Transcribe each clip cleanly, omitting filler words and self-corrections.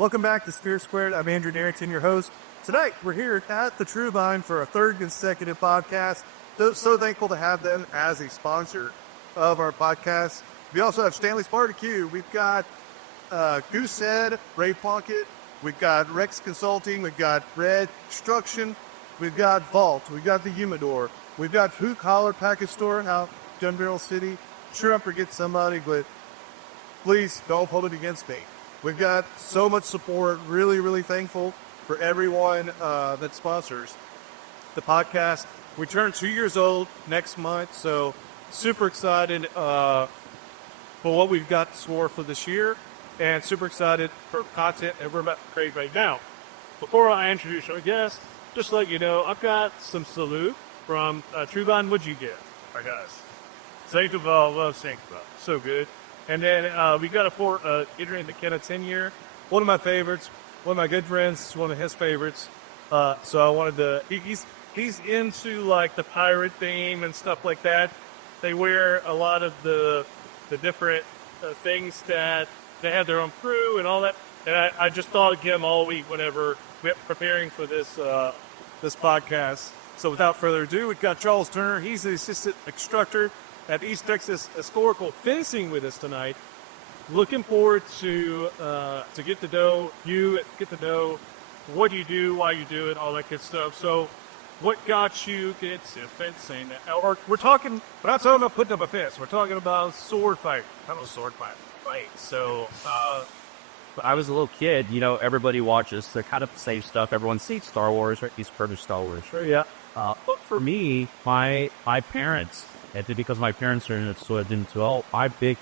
Welcome back to Sphere Squared. I'm Andrew Darrington, your host. Tonight, we're here at the True Vine for a third consecutive podcast. So thankful to have them as a sponsor of our podcast. We also have Stanley's Barbecue. We've got Goosehead, Ray Plunkett. We've got Rex Consulting. We've got Red Construction. We've got Vault. We've got the Humidor. We've got Holler Package Store out in Dunbarrel City. Sure, I forget somebody, but please don't hold it against me. We've got so much support. Really, really thankful for everyone that sponsors the podcast. We turn 2 years old next month, so super excited for what we've got to swore for this year, and super excited for content that we're about to create right now. Before I introduce our guest, just to let you know, I've got some salute from True Vine. What'd you get, my guys? Sanctival, love Sanctival. So good. And then we got a Fort Adrian McKenna 10-year. One of my favorites. One of my good friends. It's one of his favorites. So I wanted to... He's into, like, the pirate theme and stuff like that. They wear a lot of the different things that... They have their own crew and all that. And I just thought of him all week whenever we're preparing for this podcast. So without further ado, we've got Charles Turner. He's the assistant instructor at East Texas Historical Fencing with us tonight. Looking forward to get to know you, get to know what you do, why you do it, all that good stuff. So what got you into fencing? Or we're not talking about putting up a fence. We're talking about sword fight. I don't know, sword fight. Right. So When I was a little kid, everybody watches the kind of safe stuff. Everyone sees Star Wars, right? These heard of Star Wars. sure, yeah. But for me, my parents, and because my parents are in it, so I didn't well, my big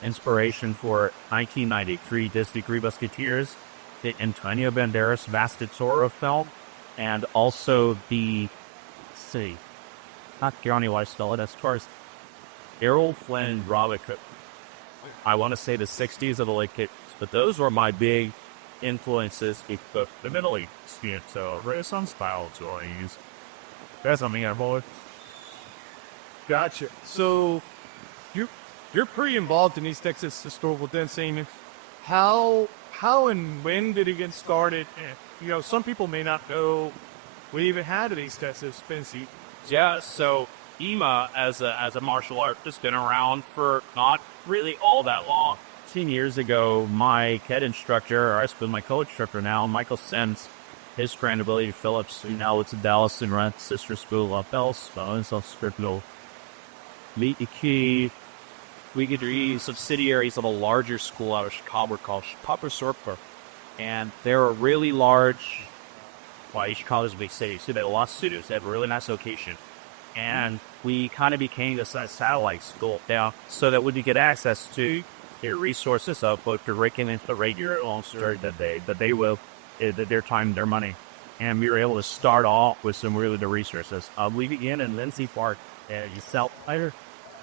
inspiration for 1993 Disney Three Musketeers, the Antonio Banderas Vasted Zorro film, and also not Johnny Weissfeld, as far as Errol Flynn Robin Hood. I want to say the 60s or the late 80s, but those were my big influences. The Middle East, so Renaissance style toys. That's something I boy. Gotcha. So you're pretty involved in East Texas Historical Fencing. How and when did it get started? And, some people may not know we even had an East Texas Fencing. Yeah, so EMA as a martial art has been around for not really all that long. 10 years ago, my head instructor, or I suppose my co-instructor now, Michael Simmons, his friend Ability Phillips, who now lives in Dallas and runs Sister School of Bells, Scriptal. Meet the key. We get subsidiaries of a larger school out of Chicago called Papa Sorper. And they're a really large, Chicago's a big city, so they have a lot of studios. They have a really nice location. And we kind of became this satellite school now, so that we could get access to their resources of both curriculum and the regular officer that they will, their time, their money. And we were able to start off with some really good resources. We began in Lindsay Park, South Tyler,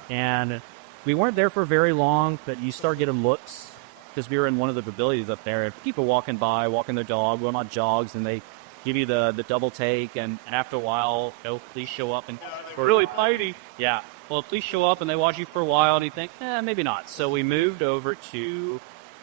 and we weren't there for very long, but you start getting looks because we were in one of the pavilions up there, and people walking by, walking their dog, going on jogs, and they give you the double take, and after a while, police show up and Really fighty. yeah. Well, police show up and they watch you for a while, and you think, maybe not. So we moved over to,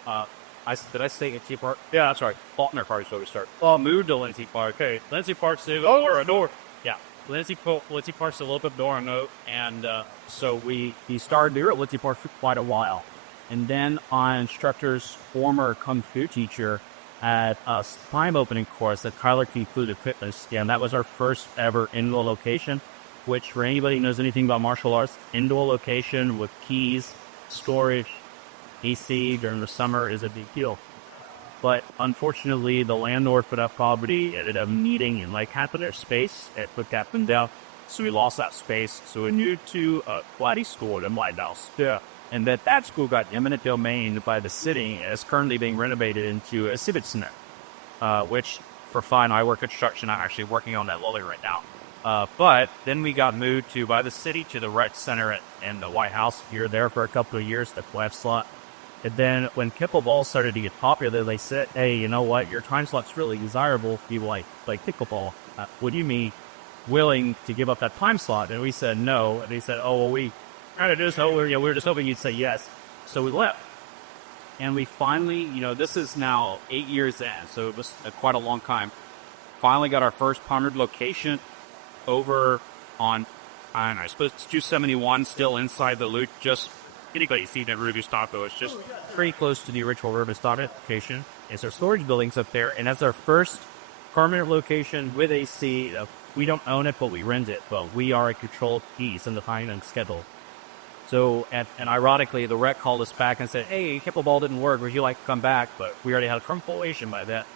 did I say Lindsay Park? Yeah, that's right. Faulkner Park is where we start. Oh, moved to Lindsay Park. Okay, Lindsay Park's a door. Yeah, Lindsay Park's a little bit door note, and so we started here at Lindsay Park for quite a while. And then our instructor's former Kung Fu teacher at a spine opening course at Kyler Key Food and Fitness, and that was our first ever indoor location, which for anybody who knows anything about martial arts, indoor location with keys, storage, AC during the summer is a big deal. But unfortunately, the landlord for that property ended up needing half of their space at put that down, so we lost that space. So we moved to a quality school in White House. Yeah. And that school got eminent domain by the city and is currently being renovated into a civic center, which for fun, I work construction. I'm actually working on that lolly right now. But then we got moved by the city to the Red Center and the White House. We were there for a couple of years, the class slot. And then when pickleball started to get popular, they said, hey, you know what? Your time slot's really desirable. People like pickleball. Would you be willing to give up that time slot? And we said no. And they said, oh, well, we were just hoping you'd say yes. So we left. And we finally, this is now 8 years in, so it was quite a long time. Finally got our first partnered location over on, I don't know, I suppose it's 271, still inside the loop. Just anybody seen at Ruby's Taco, it's just pretty close to the original Ruby's Taco location. It's our storage buildings up there, and that's our first permanent location with AC. We don't own it, but we rent it. But we are a controlled piece in the finance schedule. So, and ironically, the rec called us back and said, "Hey, pickleball didn't work. Would you like to come back?" But we already had a compilation by that.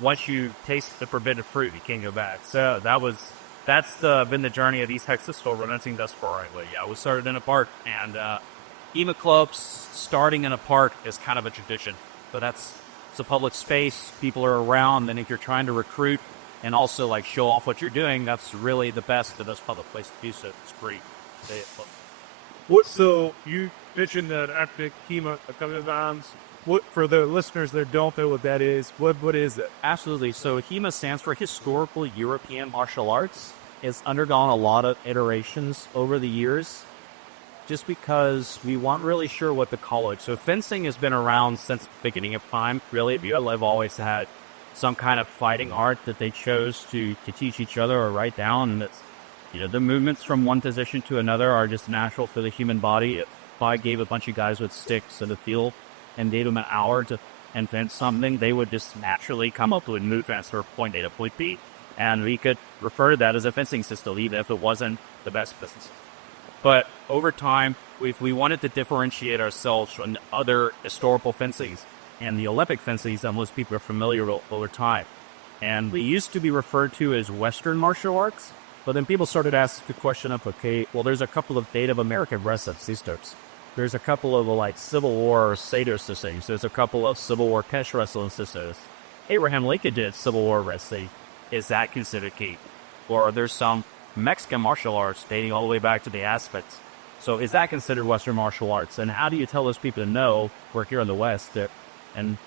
Once you taste the forbidden fruit, you can't go back. So that's been the journey of East Texas store renting thus far. Yeah, we started in a park, and EMA clubs starting in a park is kind of a tradition. But it's a public space. People are around, and if you're trying to recruit and also like show off what you're doing, that's really the best of those public places to do so. It's great. So you mentioned that active HEMA coming bands. What, for the listeners that don't know what that is, what is it? Absolutely. So HEMA stands for Historical European Martial Arts. It's undergone a lot of iterations over the years just because we weren't really sure what to call it. So fencing has been around since the beginning of time. Really, they've always had some kind of fighting art that they chose to teach each other or write down. And it's, the movements from one position to another are just natural for the human body. If I gave a bunch of guys with sticks in the field and gave them an hour to invent something, they would just naturally come up with movements from point A to point B. And we could refer to that as a fencing system, even if it wasn't the best business. But over time, if we wanted to differentiate ourselves from other historical fencings and the Olympic fencings that most people are familiar with over time, and we used to be referred to as Western martial arts, but then people started asking the question of, okay, well, there's a couple of Native American wrestling systems. There's a couple of Civil War Sado systems. There's a couple of Civil War catch wrestling systems. Abraham Lincoln did Civil War wrestling. Is that considered key? Or there's some Mexican martial arts dating all the way back to the Aztecs. So is that considered Western martial arts? And how do you tell those people to know we're here in the West and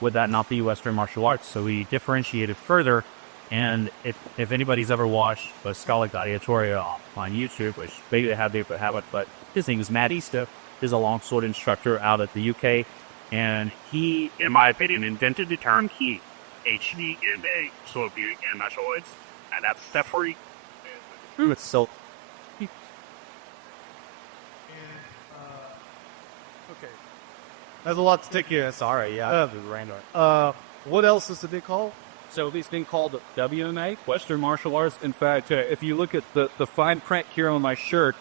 would that not be Western martial arts? So we differentiated further. And if anybody's ever watched a Scala Gladiatoria on YouTube, which maybe they have it, but his name is Matt Easter, is a longsword instructor out at the UK. And he, in my opinion, invented the term ki, HDMA, so if you can martial arts, and that's stuff for you. It's so. Okay. That's a lot to take in. Sorry, yeah. What else is it called? So it's been called WMA, Western Martial Arts. In fact, if you look at the fine print here on my shirt,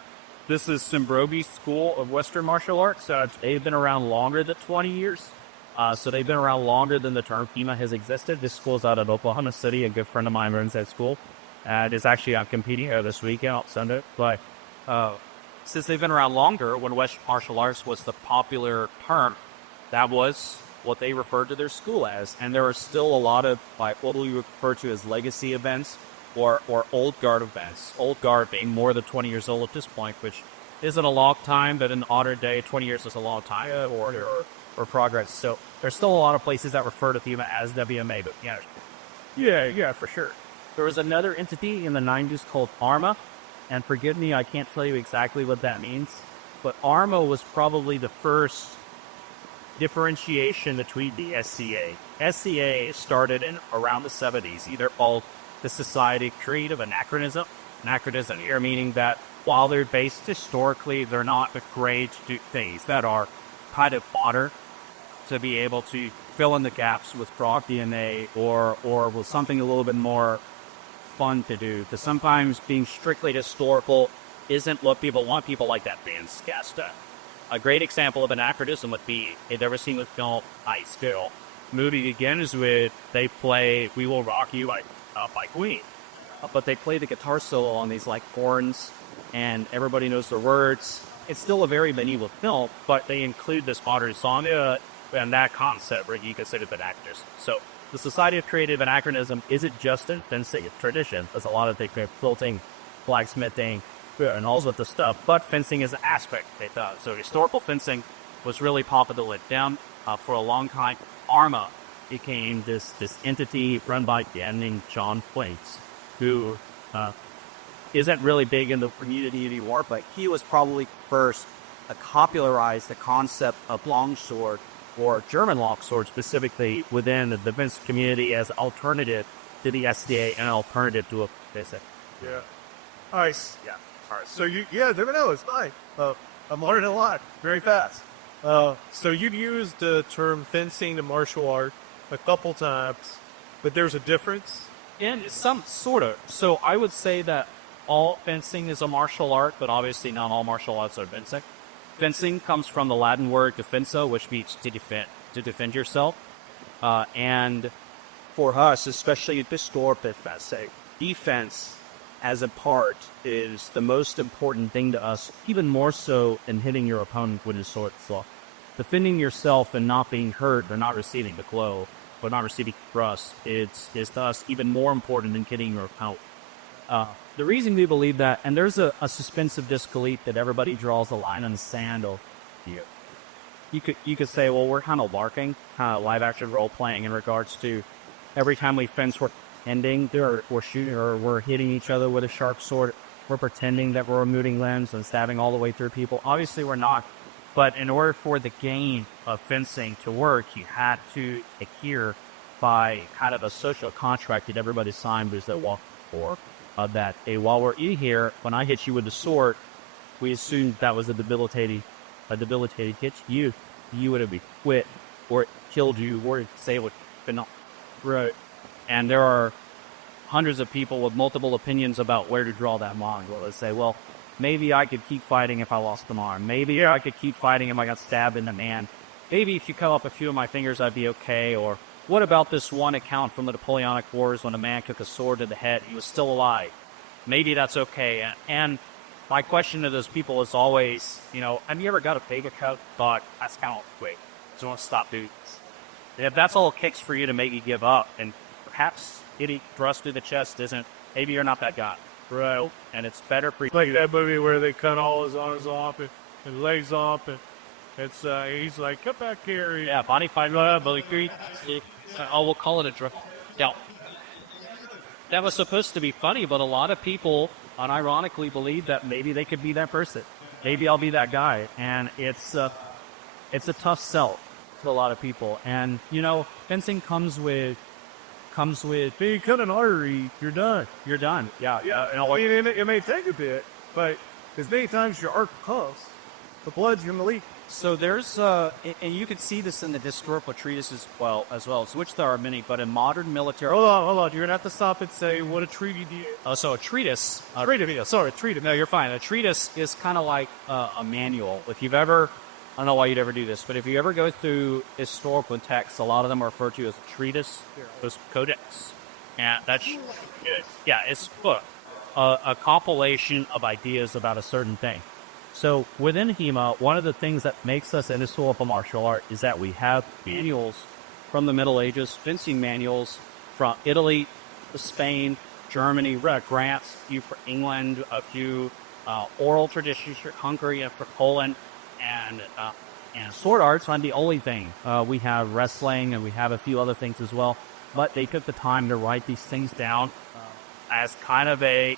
this is Simbrogi's School of Western Martial Arts. They've been around longer than 20 years. So they've been around longer than the term HEMA has existed. This school's out of Oklahoma City. A good friend of mine runs that school. And it's actually, I'm competing here this weekend on Sunday. But since they've been around longer, when Western Martial Arts was the popular term, that was what they referred to their school as. And there are still a lot of what we refer to as legacy events or old guard events. Old guard being more than 20 years old at this point, which isn't a long time, but in the modern day, 20 years is a long time or progress. So there's still a lot of places that refer to HEMA as WMA, but yeah, for sure. There was another entity in the 90s called ARMA, and forgive me, I can't tell you exactly what that means, but ARMA was probably the first differentiation between the SCA. SCA started in around the 70s, either called the Society of Creative Anachronism. Anachronism here meaning that while they're based historically, they're not afraid to do things that are kind of fodder to be able to fill in the gaps with frog DNA or with something a little bit more fun to do. Because sometimes being strictly historical isn't what people want. People like that band Scasta. A great example of anachronism would be, if you've ever seen the film Ice Girl. Movie begins with, they play We Will Rock You by Queen. But they play the guitar solo on these horns, and everybody knows the words. It's still a very medieval film, but they include this modern song and that concept where you consider it anachronism. So the Society of Creative Anachronism isn't just a fencing tradition. There's a lot of things, quilting, blacksmithing, and all of the stuff, but fencing is an aspect they thought. So historical fencing was really popular with them for a long time. ARMA became this entity run by a guy named John Plates, who isn't really big in the community anymore, but he was probably first to popularize the concept of longsword or German longsword specifically within the defense community as alternative to the SDA and an alternative to a basic. Yeah. All right. Yeah. All right. So never know. It's fine. I'm learning a lot very fast. So you've used the term fencing to martial art a couple times, but there's a difference? And some sort of. So I would say that all fencing is a martial art, but obviously not all martial arts are fencing. Fencing comes from the Latin word defenso, which means to defend yourself. And for us, especially at this store, defense as a part is the most important thing to us, even more so than hitting your opponent with his sword. So defending yourself and not being hurt or not receiving the blow or not receiving thrust is to us even more important than hitting your opponent. The reason we believe that, and there's a suspensive disbelief that everybody draws a line in the sand of, you could say, well, we're kind of larking, kind of live action role playing in regards to every time we fence, we're ending, we're shooting or we're hitting each other with a sharp sword. We're pretending that we're removing limbs and stabbing all the way through people. Obviously, we're not. But in order for the game of fencing to work, you had to adhere by kind of a social contract that everybody signed because that walked for. That while we're in here, when I hit you with the sword, we assumed that was a debilitating hit. You would have been quit or killed you or say it would have been right. And there are hundreds of people with multiple opinions about where to draw that line. Well, let's say, well, maybe I could keep fighting if I lost an arm. Maybe I could keep fighting if I got stabbed in the hand. Maybe if you cut off a few of my fingers, I'd be okay. Or what about this one account from the Napoleonic Wars when a man took a sword to the head? He was still alive. Maybe that's okay. And my question to those people is always, have you ever got a big account thought, that's kind of quick. Just want to stop doing this. If that's all it takes for you to make you give up, and perhaps hitting thrust through the chest isn't, maybe you're not that guy. Right. And it's better for you. Like that movie where they cut all his arms off and his legs off, and it's he's like, come back here. Yeah, body fight. We'll call it a drug. Yeah. That was supposed to be funny, but a lot of people unironically believe that maybe they could be that person. Maybe I'll be that guy. And it's a tough sell to a lot of people. And, fencing comes with you cut an artery, you're done. You're done. Yeah. It may take a bit, but as many times your arc cuffs, the blood's going to leak. So there's, and you can see this in the historical treatises as well, which there are many, but in modern military... Hold on. You're going to have to stop and say what a treaty is. So a treatise... A treatise. No, you're fine. A treatise is kind of like a manual. If you've ever... I don't know why you'd ever do this, but if you ever go through historical texts, a lot of them are referred to as a treatise, as codex. And that's... Yeah, it's a compilation of ideas about a certain thing. So within HEMA, one of the things that makes us an historical martial art is that we have manuals from the Middle Ages, fencing manuals from Italy, Spain, Germany, grants, a few for England, a few oral traditions for Hungary and for Poland, and sword art's not the only thing. We have wrestling and we have a few other things as well, but they took the time to write these things down as kind of a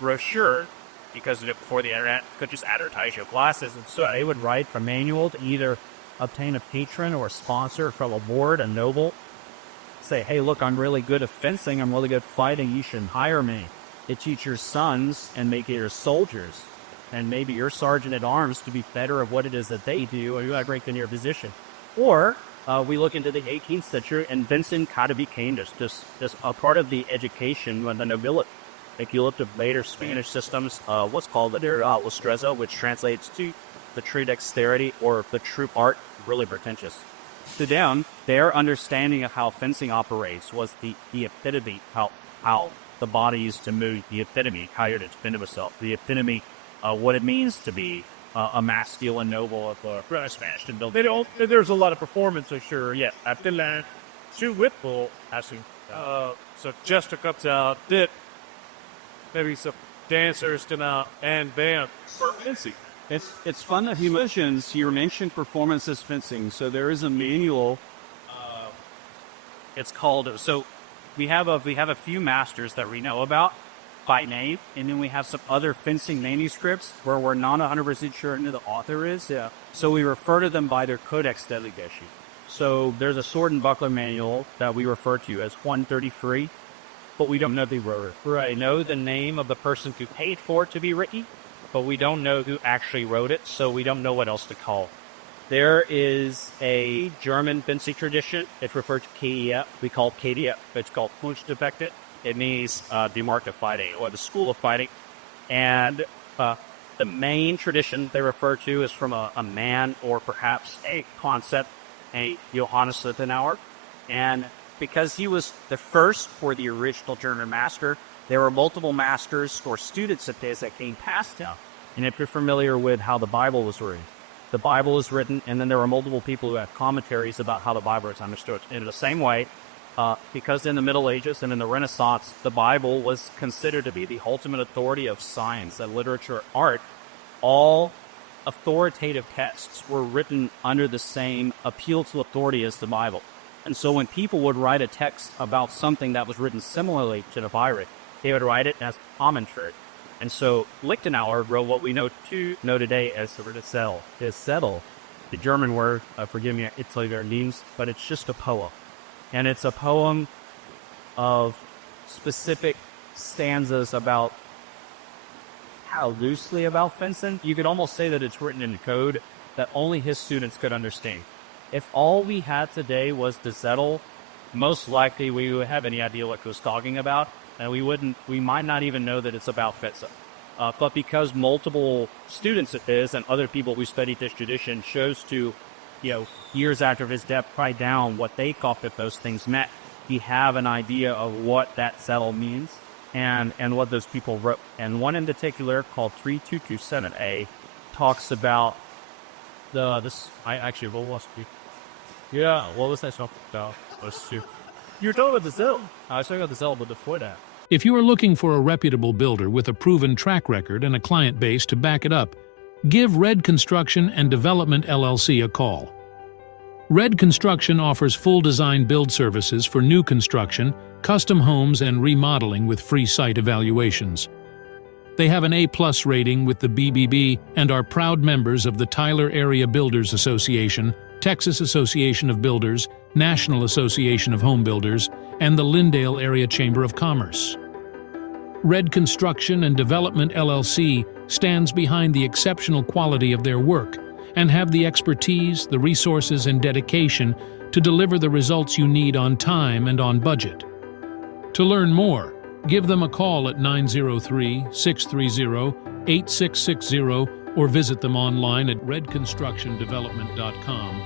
brochure. Because before the internet could just advertise your classes, and so they would write a manual to either obtain a patron or a sponsor from a board, a noble, say, hey, look, I'm really good at fencing, I'm really good at fighting, you should hire me to teach your sons and make it your soldiers, and maybe your sergeant at arms to be better at what it is that they do, or you got great in your position. Or we look into the 18th century, and fencing kind of became just a part of the education of the nobility. If you look at later Spanish systems, what's called the destreza, which translates to the true dexterity or the true art, really pretentious. To them, their understanding of how fencing operates was the epitome, how the body used to move, the epitome, how you're to defend yourself, the epitome, what it means to be a masculine noble of the Spanish. There's a lot of performance, I'm sure. Yeah, after that, shoot whipple, actually. So just a couple out, did. Maybe some dancers come out and band for fencing. It's fun that you mentioned performance as fencing. So there is a manual. It's called. So we have a few masters that we know about by name, and then we have some other fencing manuscripts where we're not 100% sure who the author is. Yeah. So we refer to them by their codex delegation. So there's a sword and buckler manual that we refer to as 133, but we don't know the wrote it. Right. We know the name of the person who paid for it to be written, but we don't know who actually wrote it, so we don't know what else to call it. There is a German fencing tradition. It's referred to KEF. We call it KDF. It's called Kunstgefechte. It means the art of fighting, or the school of fighting. And the main tradition they refer to is from a man, or perhaps a concept, a Johannes Lichtenauer. And because he was the first for the original German master, there were multiple masters or students of his that came past him. And if you're familiar with how the Bible was written, the Bible is written, and then there were multiple people who had commentaries about how the Bible is understood. In the same way, because in the Middle Ages and in the Renaissance, the Bible was considered to be the ultimate authority of science and literature, art, all authoritative texts were written under the same appeal to authority as the Bible. And so when people would write a text about something that was written similarly to the Bible, they would write it as commentary. And so Lichtenauer wrote what we know today as the settle. The German word, forgive me, Italian names, but it's just a poem. And it's a poem of specific stanzas about how loosely about fencing. You could almost say that it's written in code that only his students could understand. If all we had today was the Zettel, most likely we would have any idea what he was talking about, and we might not even know that it's about fencing. But because multiple students of his and other people who studied this tradition chose to, years after his death, write down what they thought that those things meant, we have an idea of what that Zettel means and what those people wrote. And one in particular, called 3227A, talks about what was it? Yeah, what was that talking about? You were talking about the Zettel. I was talking about the Zettel, but before that. If you are looking for a reputable builder with a proven track record and a client base to back it up, give Red Construction and Development LLC a call. Red Construction offers full design build services for new construction, custom homes, and remodeling with free site evaluations. They have an A+ rating with the BBB and are proud members of the Tyler Area Builders Association, Texas Association of Builders, National Association of Home Builders, and the Lindale Area Chamber of Commerce. Red Construction and Development LLC stands behind the exceptional quality of their work and have the expertise, the resources, and dedication to deliver the results you need on time and on budget. To learn more, give them a call at 903-630-8660 or visit them online at redconstructiondevelopment.com.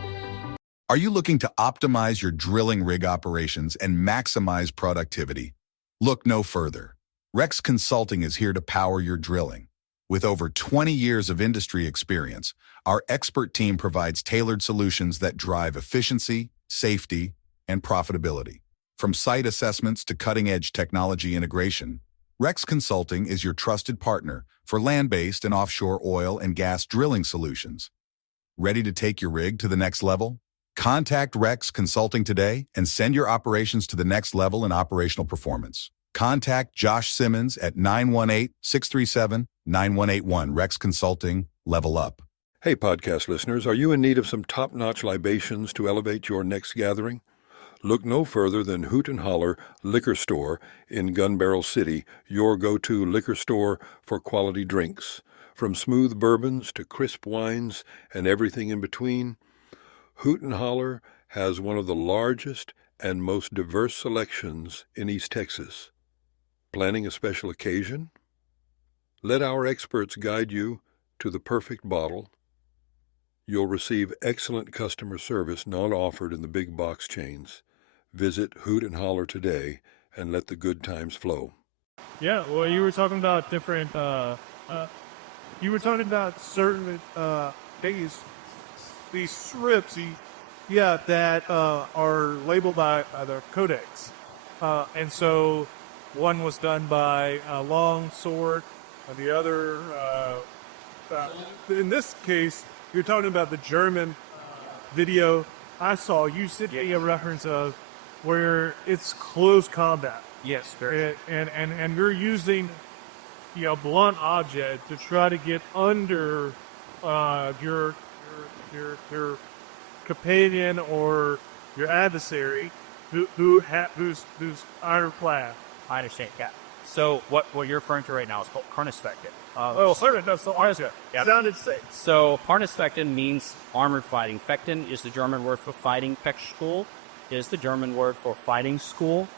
Are you looking to optimize your drilling rig operations and maximize productivity? Look no further. Rex Consulting is here to power your drilling. With over 20 years of industry experience, our expert team provides tailored solutions that drive efficiency, safety, and profitability. From site assessments to cutting-edge technology integration, Rex Consulting is your trusted partner for land-based and offshore oil and gas drilling solutions. Ready to take your rig to the next level? Contact Rex Consulting today and send your operations to the next level in operational performance. Contact Josh Simmons at 918-637-9181. Rex Consulting, level up. Hey, podcast listeners, are you in need of some top-notch libations to elevate your next gathering? Look no further than Hootin Holler Liquor Store in Gun Barrel City, your go-to liquor store for quality drinks. From smooth bourbons to crisp wines and everything in between, Hootin Holler has one of the largest and most diverse selections in East Texas. Planning a special occasion? Let our experts guide you to the perfect bottle. You'll receive excellent customer service not offered in the big box chains. Visit Hootin Holler today and let the good times flow. Yeah, well, you were talking about different, you were talking about certain, these strips, that are labeled by the codex. And so one was done by Long Sword, and the other, in this case, you're talking about the German video I saw. You said a reference of where it's close combat. Yes, and you're using, blunt object to try to get under your companion or your adversary who's ironclad. I understand. Yeah. So what you're referring to right now is called Karnasvectin. Certainly. No, so honestly, Yeah. sounded safe. So Karnasvectin means armored fighting. Fectin is the German word for fighting. Fechtschule is the German word for fighting school.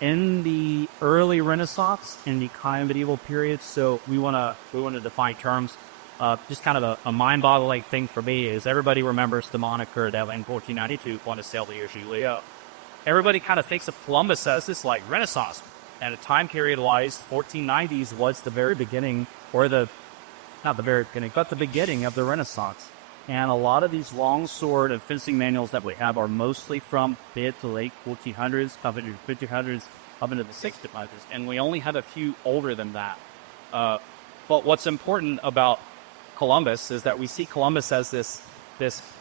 In the early Renaissance, in the kind of medieval period, so we want to define terms. Just kind of a mind-boggling thing for me is everybody remembers the moniker that in 1492 won a sail the year Julio. Everybody kind of thinks of Columbus as this like Renaissance, and a time period-wise, 1490s was the very beginning, or not the very beginning, but the beginning of the Renaissance. And a lot of these longsword and fencing manuals that we have are mostly from mid to late 1400s, up into the 1500s, up into the 1600s, and we only have a few older than that. But what's important about Columbus is that we see Columbus as this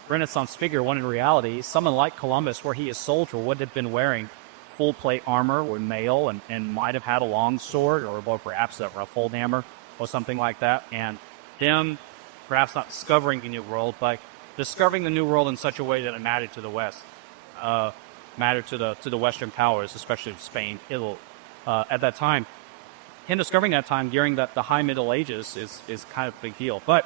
Renaissance figure, when in reality, someone like Columbus, where he is soldier, would have been wearing full plate armor or mail and might have had a long sword or perhaps a ruffled hammer or something like that. And them perhaps not discovering the New World, but discovering the New World in such a way that it mattered to the West, mattered to the Western powers, especially Spain, Italy, at that time. Him discovering that time during the High Middle Ages is kind of a big deal. But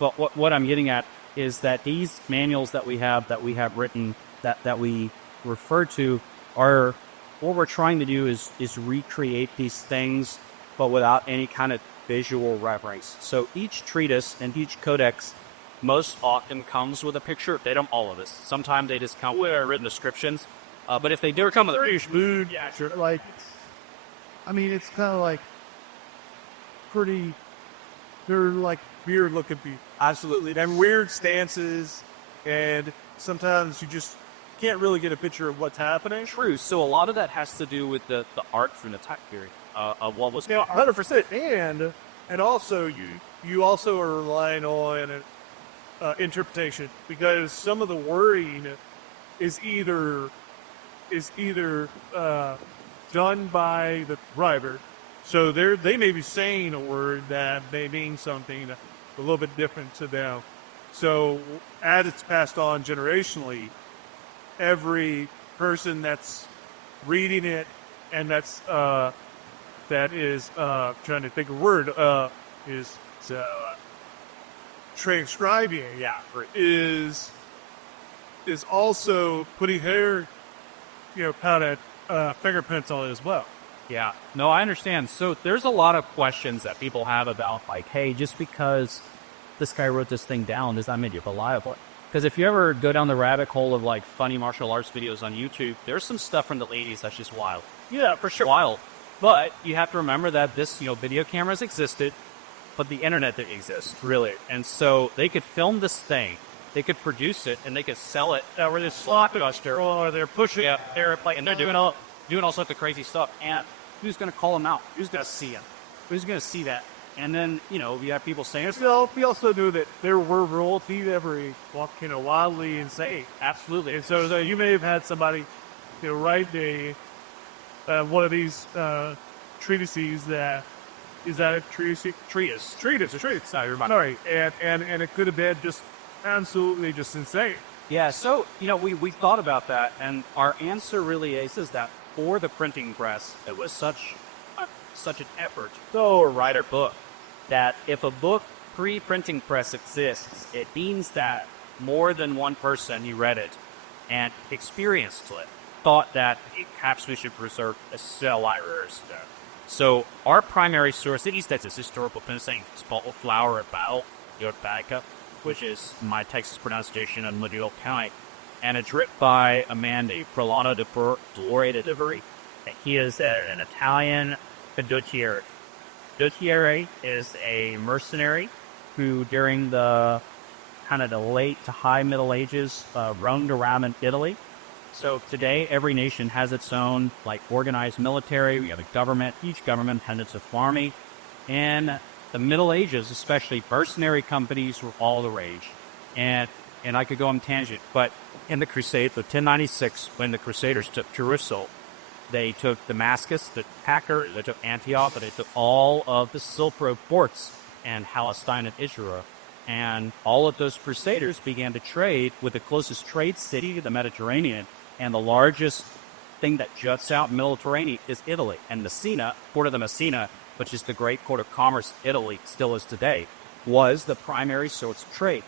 what I'm getting at is that these manuals that we have written, that we refer to, are what we're trying to do is recreate these things, but without any kind of visual reference. So each treatise and each codex most often comes with a picture. They don't all of this. Sometimes they just come with written descriptions. But if they do come with a British mood, Yeah, sure. Like, I mean, it's kind of like pretty. They're like weird looking people. absolutely. They have weird stances, and sometimes you just can't really get a picture of what's happening. True. So a lot of that has to do with the art from the time period of what was. 100%. And also you also are relying on interpretation, because some of the wording is either done by the writer, so they may be saying a word that may mean something a little bit different to them. So as it's passed on generationally, every person that's reading it and that is trying to think of a word is transcribing is also putting their kind of fingerprints on it as well. Yeah. No, I understand. So there's a lot of questions that people have about, like, hey, just because this guy wrote this thing down, does that make it reliable? Because if you ever go down the rabbit hole of, like, funny martial arts videos on YouTube, there's some stuff from the 80s that's just wild. Yeah, for sure. Wild. But you have to remember that this, video cameras existed, but the internet didn't exist, really. And so they could film this thing, they could produce it, and they could sell it. Or this blockbuster, or they're pushing. Yeah, and they're doing all sorts of crazy stuff. And who's going to call them out? Who's going to see it? Who's going to see that? And then, you have people saying, We also knew that there were royalties every wildly insane. absolutely. And so you may have had somebody, write one of these treatises that is that a treatise? Treatise. Sorry, Sorry, and it could have been just absolutely just insane. Yeah, so, we thought about that, and our answer really is that for the printing press, it was such an effort to write a book that if a book pre-printing press exists, it means that more than one person who read it and experienced it thought that perhaps we should preserve a cell libraries. So our primary source, at least that's its historical fencing, is called Flower at Battle, Yotbaca, which is my Texas pronunciation of Maduro County. And it's written by a man named Prolano de Gloria de Veri. He is an Italian condottiere. Condottiere is a mercenary who, during the kind of the late to high Middle Ages, roamed around in Italy. So today, every nation has its own, organized military. We have a government. Each government has its own army. And the Middle Ages, especially, mercenary companies were all the rage. And I could go on tangent, but in the Crusade of 1096, when the Crusaders took Jerusalem, they took Damascus, they took Antioch, but they took all of the Silk Road ports in Palestine and Israel. And all of those crusaders began to trade with the closest trade city, the Mediterranean, and the largest thing that juts out in the Mediterranean is Italy. And Messina, Port of the Messina, which is the great port of commerce Italy still is today, was the primary source of trade.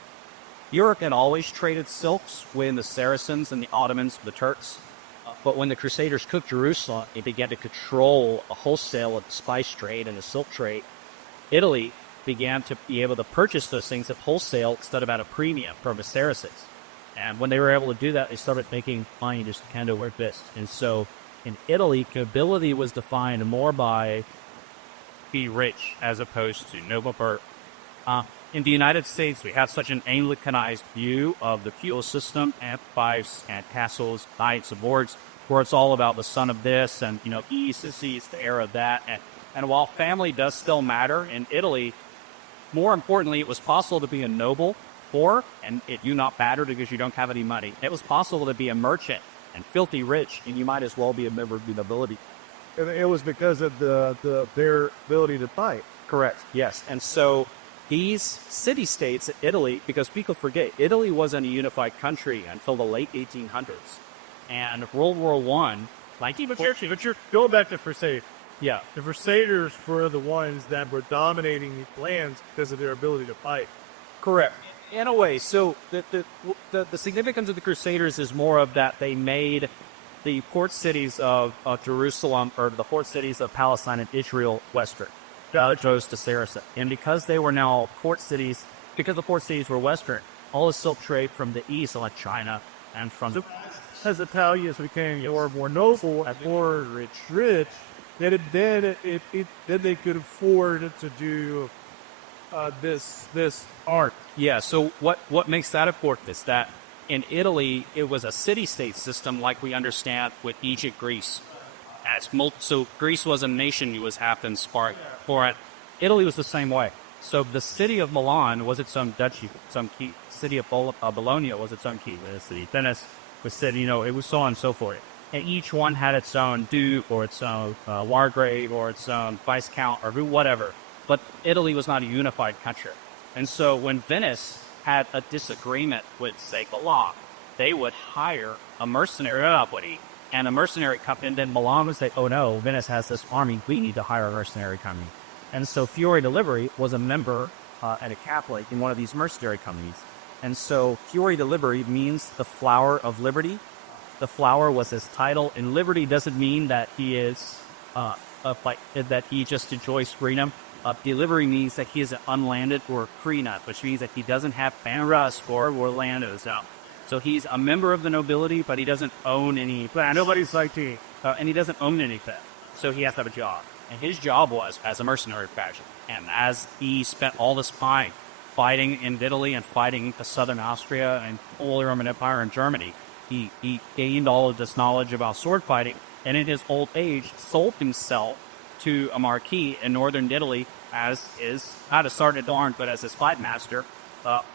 Europe had always traded silks with the Saracens and the Ottomans, the Turks. But when the Crusaders took Jerusalem, they began to control a wholesale of the spice trade and the silk trade. Italy began to be able to purchase those things at wholesale instead of at a premium from the Saracens. And when they were able to do that, they started making money just kind of like this. And so in Italy, nobility was defined more by be rich as opposed to noble birth. In the United States, we have such an Anglicanized view of the feudal system and fiefs and castles, knights and lords, where it's all about the son of this and, east is the heir of that. And while family does still matter in Italy, more importantly, it was possible to be a noble poor and you not battered because you don't have any money. It was possible to be a merchant and filthy rich, and you might as well be a member of the nobility. And it was because of their ability to fight. Correct. Yes. And so these city-states in Italy, because people forget, Italy wasn't a unified country until the late 1800s. And World War I, But you're going back to Crusade. yeah, The Crusaders were the ones that were dominating these lands because of their ability to fight. correct. In a way, so the significance of the Crusaders is more of that they made the port cities of Jerusalem, or the port cities of Palestine and Israel, Western. Goes to Saracen. And because they were now port cities, because the port cities were Western, all the silk trade from the east, like China, and from... So, as Italians became more noble and more rich, then they could afford to do this art. Yeah, so what makes that important is that in Italy, it was a city-state system like we understand with Egypt, Greece. So Greece was a nation, it was half in Sparta. For Italy was the same way. So the city of Milan was its own duchy, its own key. City of Bologna was its own key. The city of Venice was said, it was so on and so forth. And each one had its own duke or its own margrave or its own viscount or whatever. But Italy was not a unified country. And so when Venice had a disagreement with, say, Milan, they would hire a mercenary, and a mercenary company, and then Milan would say, oh no, Venice has this army, we need to hire a mercenary company. And so Fiore di Liberi was a member and a Catholic in one of these mercenary companies. And so Fiore di Liberi means the flower of liberty. The flower was his title, and liberty doesn't mean that he is that he just enjoys freedom. Delivery means that he is an unlanded or free nut, which means that he doesn't have Banras or Orlando's out. So he's a member of the nobility, but he doesn't own any. Nobody's like he. And he doesn't own anything. So he has to have a job. And his job was as a mercenary fashion. And as he spent all this time fighting in Italy and fighting the southern Austria and Holy Roman Empire and Germany, he gained all of this knowledge about sword fighting. And in his old age, sold himself to a marquis in northern Italy as not a sergeant d'arms, but as his fight master,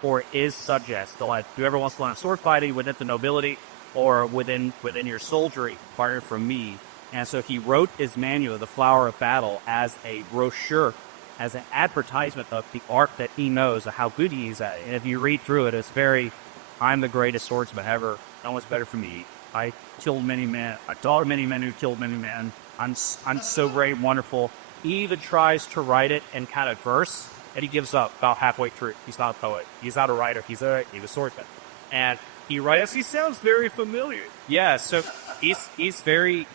or his subjects. So like, whoever wants to learn sword fighting within the nobility or within your soldiery, fire from me. And so he wrote his manual, The Flower of Battle, as a brochure, as an advertisement of the art that he knows, of how good he is at it. And if you read through it, it's very, I'm the greatest swordsman ever. No one's better for me. I killed many men. I taught many men who killed many men. I'm so great and wonderful. He even tries to write it in kind of verse, and he gives up about halfway through. He's not a poet. He's not a writer. He's a swordsman. And he writes. He sounds very familiar. Yeah, so he's very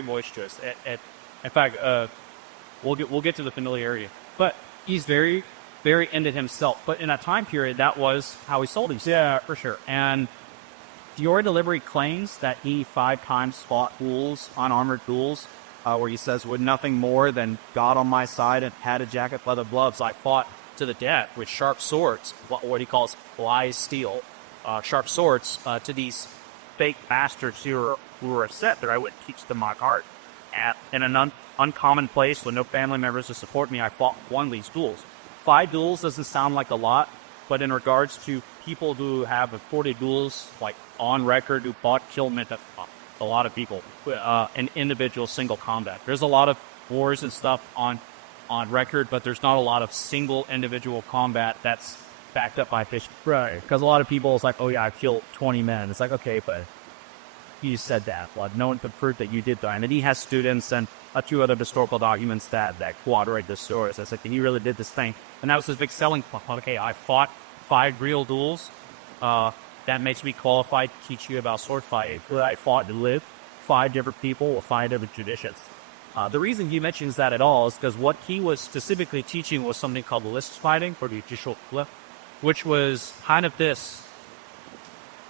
boisterous. In fact, we'll get to the familiarity, but he's very into himself. But in a time period, that was how he sold himself. Yeah, for sure. And Fiore di Liberi claims that he 5 times fought duels, unarmored duels, where he says, with nothing more than God on my side and padded jacket, leather gloves, I fought to the death with sharp swords, what he calls lies steel, sharp swords, to these fake bastards who were upset that I wouldn't teach them my art. In an uncommon place with no family members to support me, I fought one of these duels. 5 duels doesn't sound like a lot, but in regards to people who have 40 duels, like on record, who fought, killed, meant a lot of people in individual single combat. There's a lot of wars and stuff on on record, but there's not a lot of single individual combat that's backed up by fish. Right. Because a lot of people, it's like, oh yeah, I killed 20 men. It's like, okay, but you said that. Well, no one could prove that you did that. And then he has students and a few other historical documents that corroborate the stories. It's like, he really did this thing. And that was his big selling point. Okay, I fought 5 real duels. That makes me qualified to teach you about sword fighting. I fought to live 5 different people with 5 different traditions. The reason he mentions that at all is because what he was specifically teaching was something called list fighting for the judicial flip, which was kind of this.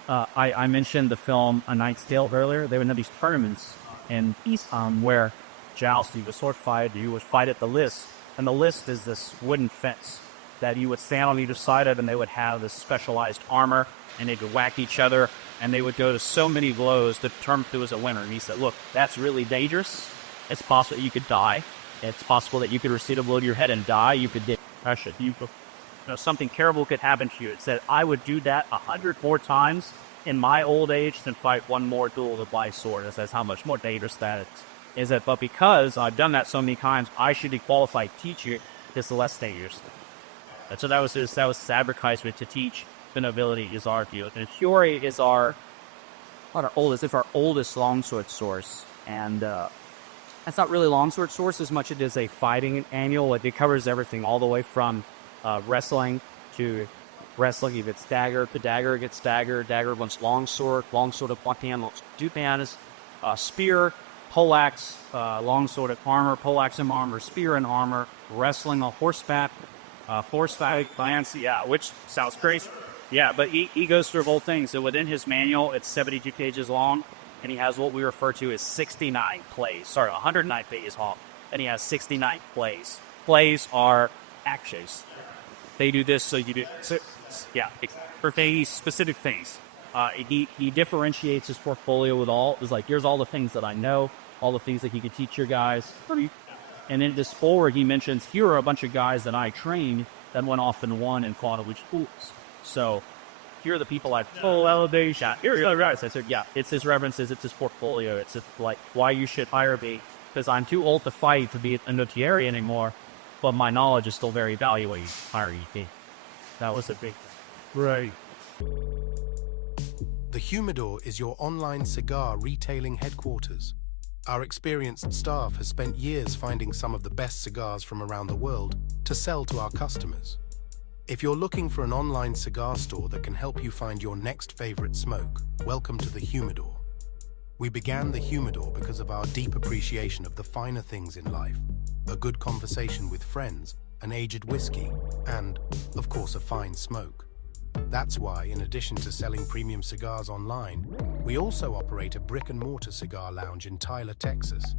I mentioned the film A Knight's Tale earlier. They would have these tournaments in East where joust, you would sword fight, you would fight at the list. And the list is this wooden fence that you would stand on either side of, and they would have this specialized armor, and they could whack each other, and they would go to so many blows to determine who was a winner. And he said, look, that's really dangerous. It's possible that you could die. It's possible that you could receive a blow to your head and die. You could crash it. Something terrible could happen to you. It said, I would do that 100 more times in my old age than fight one more duel with my sword. It says how much more dangerous that is. But because I've done that so many times, I should be qualified to teach you this less dangerous. And so that was his advertisement to teach the nobility is our field. And Fury is our oldest longsword source. And that's not really longsword source as much as it is a fighting annual. It covers everything all the way from wrestling to wrestling. If it's dagger, the dagger gets dagger. Dagger wants longsword. Longsword of Plunkett, dupan, spear, poleaxe, longsword of armor, poleaxe and armor, spear and armor, wrestling, a horseback, horseback, lance, which sounds crazy. Yeah, but he goes through both things. So within his manual, it's 72 pages long, and he has what we refer to as 69 plays. Sorry, 109 pages long, and he has 69 plays. Plays are actions. They do this, so you do. So, for things, specific things. He differentiates his portfolio with all. It's like, here's all the things that I know, all the things that he could teach your guys. And in this forward, he mentions, here are a bunch of guys that I trained that went off and won and fought at which schools. So here are the people I've full elevation. Here are the other guys. I said, it's his references, it's his portfolio, it's like why you should hire me, because I'm too old to fight to be a notary anymore, but my knowledge is still very valuable. You hire me. That was a big thing. Right. The Humidor is your online cigar retailing headquarters. Our experienced staff has spent years finding some of the best cigars from around the world to sell to our customers. If you're looking for an online cigar store that can help you find your next favorite smoke, welcome to the Humidor. We began the Humidor because of our deep appreciation of the finer things in life, a good conversation with friends, an aged whiskey, and, of course, a fine smoke. That's why, in addition to selling premium cigars online, we also operate a brick-and-mortar cigar lounge in Tyler, Texas.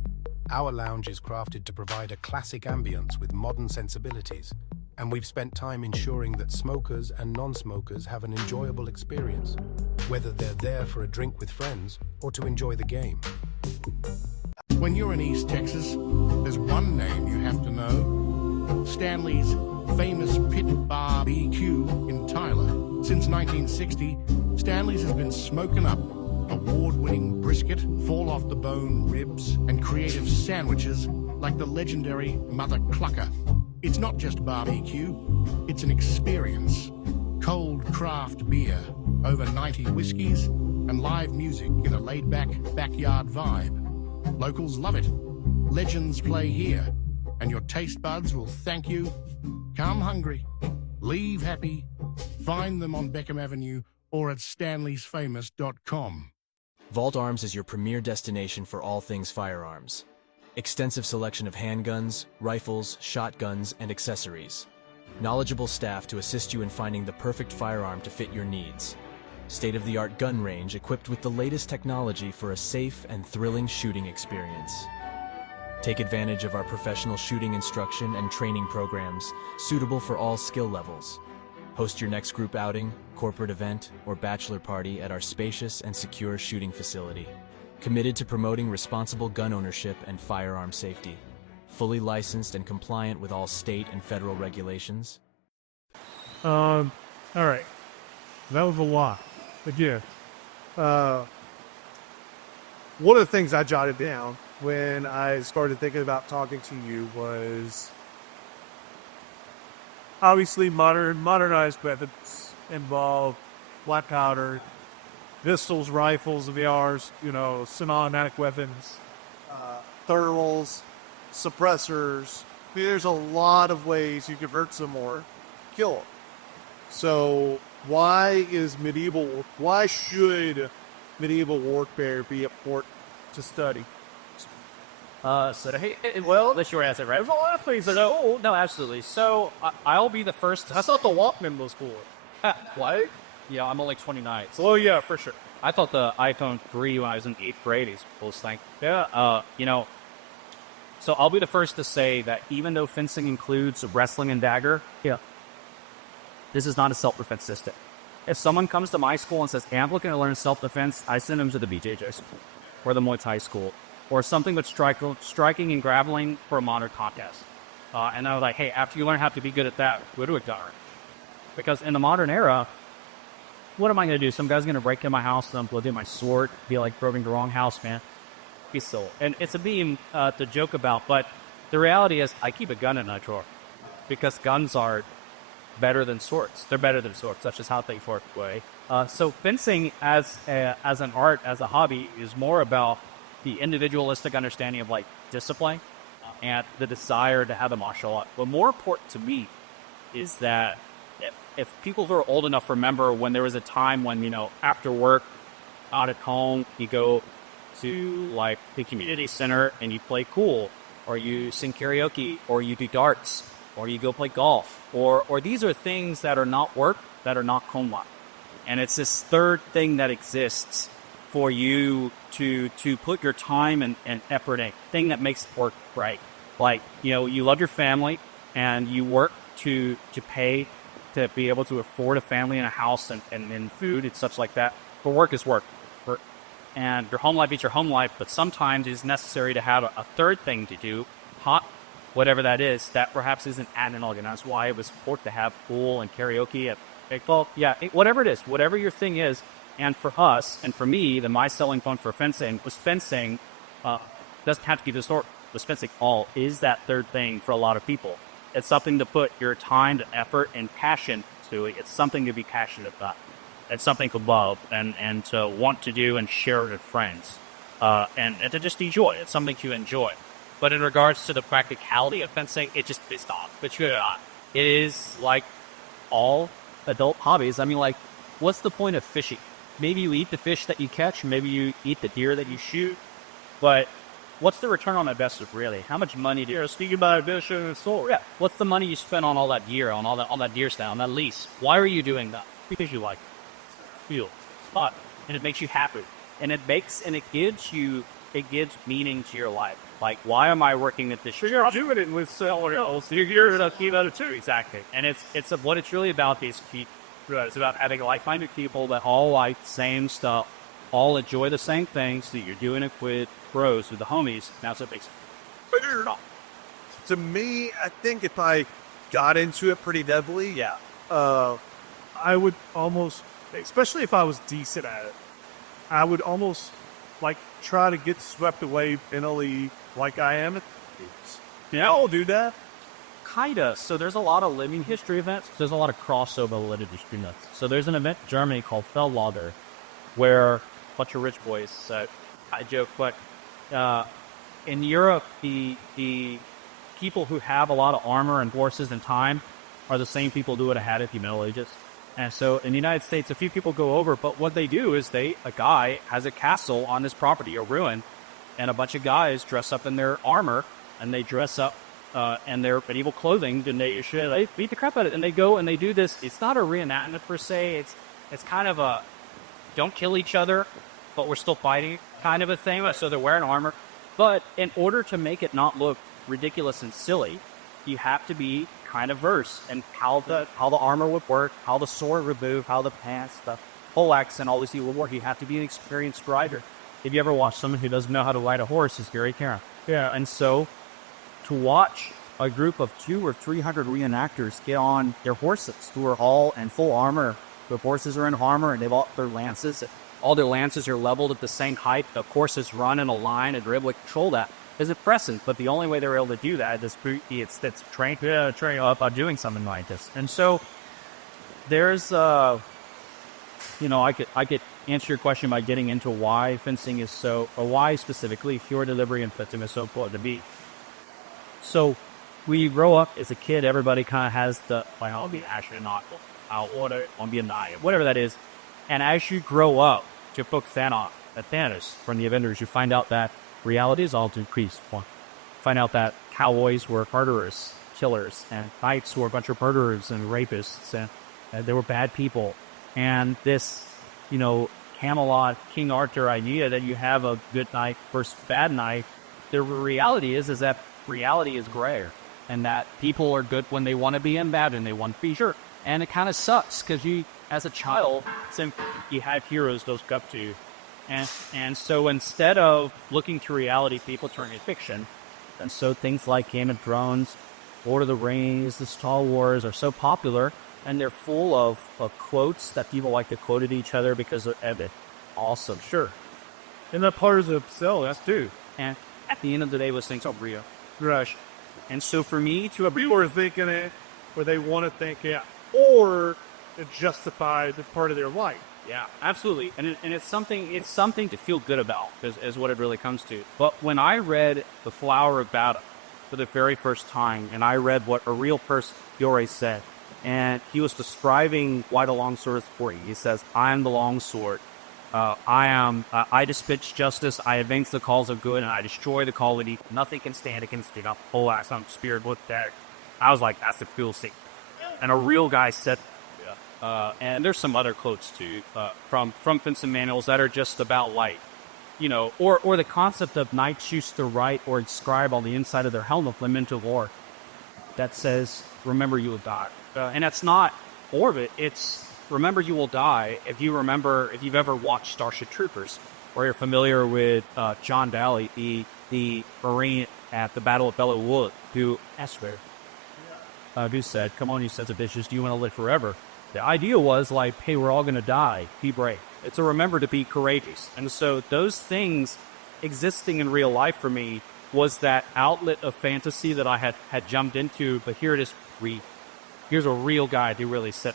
Our lounge is crafted to provide a classic ambience with modern sensibilities, and we've spent time ensuring that smokers and non-smokers have an enjoyable experience, whether they're there for a drink with friends or to enjoy the game. When you're in East Texas, there's one name you have to know: Stanley's famous Pit BBQ in Tyler. Since 1960, Stanley's has been smoking up award-winning brisket, fall-off-the-bone ribs, and creative sandwiches like the legendary Mother Clucker. It's not just barbecue, it's an experience. Cold craft beer, over 90 whiskeys, and live music in a laid-back backyard vibe. Locals love it. Legends play here, and your taste buds will thank you. Come hungry, leave happy. Find them on Beckham Avenue or at stanleysfamous.com. Vault Arms is your premier destination for all things firearms. Extensive selection of handguns, rifles, shotguns, and accessories. Knowledgeable staff to assist you in finding the perfect firearm to fit your needs. State-of-the-art gun range equipped with the latest technology for a safe and thrilling shooting experience. Take advantage of our professional shooting instruction and training programs suitable for all skill levels. Host your next group outing, corporate event, or bachelor party at our spacious and secure shooting facility. Committed to promoting responsible gun ownership and firearm safety. Fully licensed and compliant with all state and federal regulations. All right. That was a lot. But yeah. One of the things I jotted down when I started thinking about talking to you was Obviously, modernized weapons involve black powder, pistols, rifles, VRs, semi-automatic weapons, Thermals, suppressors. I mean, there's a lot of ways you can hurt someone or kill them. So why should medieval warfare be important to study? Well, the short answer, right? There's a lot of things that no, absolutely. So I'll be the first. I thought the Walkman was cool. What? Yeah, I'm only 29. So Oh, yeah, for sure. I thought the iPhone 3 when I was in 8th grade is the coolest thing. Yeah. So I'll be the first to say that even though fencing includes wrestling and dagger, this is not a self-defense system. If someone comes to my school and says, hey, I'm looking to learn self-defense, I send them to the BJJ school or the Muay Thai school or something but striking and grappling for a modern contest. And I was like, hey, after you learn how to be good at that, go to a guard. Because in the modern era, what am I going to do? Some guy's going to break in my house and I'm going to do my sword, be like broken the wrong house, man. Be so. And it's a meme to joke about, but the reality is I keep a gun in my drawer because guns are better than swords. They're better than swords. That's just how they work way. So fencing as an art, as a hobby, is more about the individualistic understanding of like discipline and the desire to have a martial art. But more important to me is that if people who are old enough remember when there was a time when, after work, out at home, you go to like the community center and you play pool, or you sing karaoke, or you do darts, or you go play golf, or these are things that are not work, that are not home life. And it's this third thing that exists for you to put your time and effort in, thing that makes work right. Like, you love your family and you work to pay to be able to afford a family and a house and food and such like that. But work is work. And your home life is your home life, but sometimes it's necessary to have a third thing to do, whatever that is, that perhaps isn't analog. And that's why it was important to have pool and karaoke at baseball. Yeah, whatever it is, whatever your thing is. And for us, and for me, my selling point for fencing was fencing, doesn't have to be the sport, was fencing all, is that third thing for a lot of people. It's something to put your time, to effort, and passion to it. It's something to be passionate about. It's something to love and to want to do and share with friends. And to just enjoy. It's something to enjoy. But in regards to the practicality of fencing, it just is not. But it is like all adult hobbies. I mean, like, what's the point of fishing? Maybe you eat the fish that you catch. Maybe you eat the deer that you shoot. But what's the return on investment, really? How much money do you... Speaking about fish and sword. Yeah. What's the money you spent on all that gear, on that deer stand, on that lease? Why are you doing that? Because you like it. Feel fun, and it makes you happy, and it gives meaning to your life. Like, why am I working at this? You're doing it with someone else. You're a key about it too. Exactly, and what it's really about is it's about having like-minded people that all like the same stuff, all enjoy the same things. That you're doing it with bros, with the homies. That's what makes it. To me, I think if I got into it pretty heavily, I would almost, especially if I was decent at it, I would almost like try to get swept away mentally like I am at these. Yeah, I'll do that. Kinda. So there's a lot of living history events. There's a lot of crossover living history events. So there's an event in Germany called Feldlager, where a bunch of rich boys, I joke, but in Europe, the people who have a lot of armor and horses and time are the same people who would have had it in the Middle Ages. And so in the United States, a few people go over, but what they do is a guy has a castle on his property, a ruin, and a bunch of guys dress up in their armor, and they dress up in their medieval clothing, and they beat the crap out of it, and they go and they do this. It's not a reenactment per se. It's kind of a don't kill each other, but we're still fighting kind of a thing. So they're wearing armor. But in order to make it not look ridiculous and silly, you have to be kind of versed in how the armor would work, how the sword would move, how the pants, the poleaxe, and all these would work. You have to be an experienced rider. If you ever watch someone who doesn't know how to ride a horse, it's very caring. Yeah. And so to watch a group of 200 or 300 reenactors get on their horses who are all in full armor, the horses are in armor, and they've all their lances. All their lances are leveled at the same height. The horses run in a line and they're able to control that. is impressive. But the only way they're able to do that is it's trained up by doing something like this. And so there's, I could answer your question by getting into why fencing is so, or why specifically pure delivery and fencing is so important to me. So we grow up as a kid, everybody kind of has the, like, I'll be an astronaut, I'll be a knight, whatever that is. And as you grow up, to book Thanos from the Avengers, you find out that reality is all decreased. Find out that cowboys were murderers, killers, and knights were a bunch of murderers and rapists, and they were bad people. And this, Camelot, King Arthur idea that you have a good knight versus bad knight, the reality is that reality is grayer, and that people are good when they want to be and bad when they want to be. Sure. And it kind of sucks because you, as a child, you have heroes to look up to. And so instead of looking to reality, people turn to fiction. And so things like Game of Thrones, Lord of the Rings, the Star Wars are so popular, and they're full of quotes that people like to quote at each other because they're epic. Awesome. Sure. And that part is a sell, that's too. And at the end of the day, those things are real. Rush. And so for me to... People are thinking it, or they want to think it, or to justify the part of their life. Yeah, absolutely. And it's something to feel good about, is what it really comes to. But when I read The Flower of Battle for the very first time, and I read what a real person, Yore, said, and he was describing why the longsword is important. He says, I am the longsword. I dispense justice, I advance the cause of good, and I destroy the call of evil. Nothing can stand against it. Whole ass, I'm spirit with that. I was like, that's the cool thing. And a real guy said, and there's some other quotes too, from fencing manuals that are just about light, or the concept of knights used to write or inscribe on the inside of their helmet, Memento Mori, that says, remember you will die. And that's not Orbit, it's remember you will die. If you've ever watched Starship Troopers, or you're familiar with John Daly, the Marine at the Battle of Belleau Wood, who said, come on, you sons of bitches, do you want to live forever? The idea was like, hey, we're all going to die. Be brave. It's a remember to be courageous. And so those things existing in real life for me was that outlet of fantasy that I had jumped into. But here it is. Here's a real guy who really said,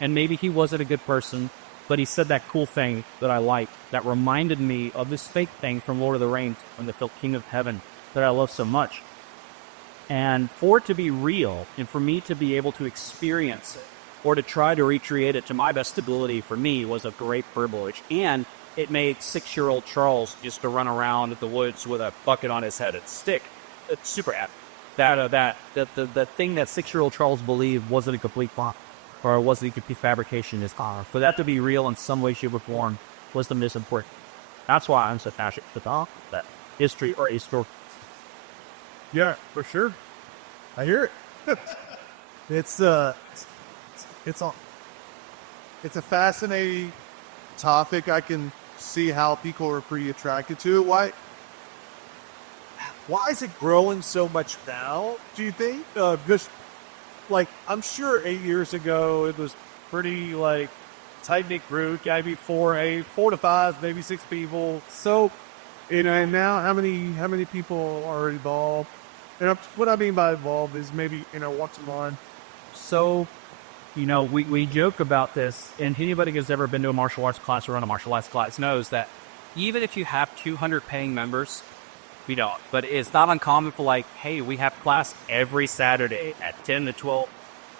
and maybe he wasn't a good person, but he said that cool thing that I liked that reminded me of this fake thing from Lord of the Rings when the film King of Heaven that I love so much. And for it to be real and for me to be able to experience it, or to try to recreate it to my best ability, for me, was a great privilege. And it made 6-year-old Charles just to run around the woods with a bucket on his head and stick. It's super happy. The thing that 6-year-old Charles believed wasn't a complete plot, or wasn't a complete fabrication is for that to be real in some way, shape, or form was the most important. That's why I'm so passionate about that history or a story. Yeah, for sure. I hear it. It's a fascinating topic. I can see how people are pretty attracted to it. Why is it growing so much now, do you think? Just like, I'm sure 8 years ago it was pretty like tight-knit group, maybe 4 to 5, maybe 6 people. So, and now how many people are involved? And what I mean by involved is maybe, once a month. So, we joke about this, and anybody who's ever been to a martial arts class or run a martial arts class knows that even if you have 200 paying members, we don't. But it's not uncommon for like, hey, we have class every Saturday at 10 to 12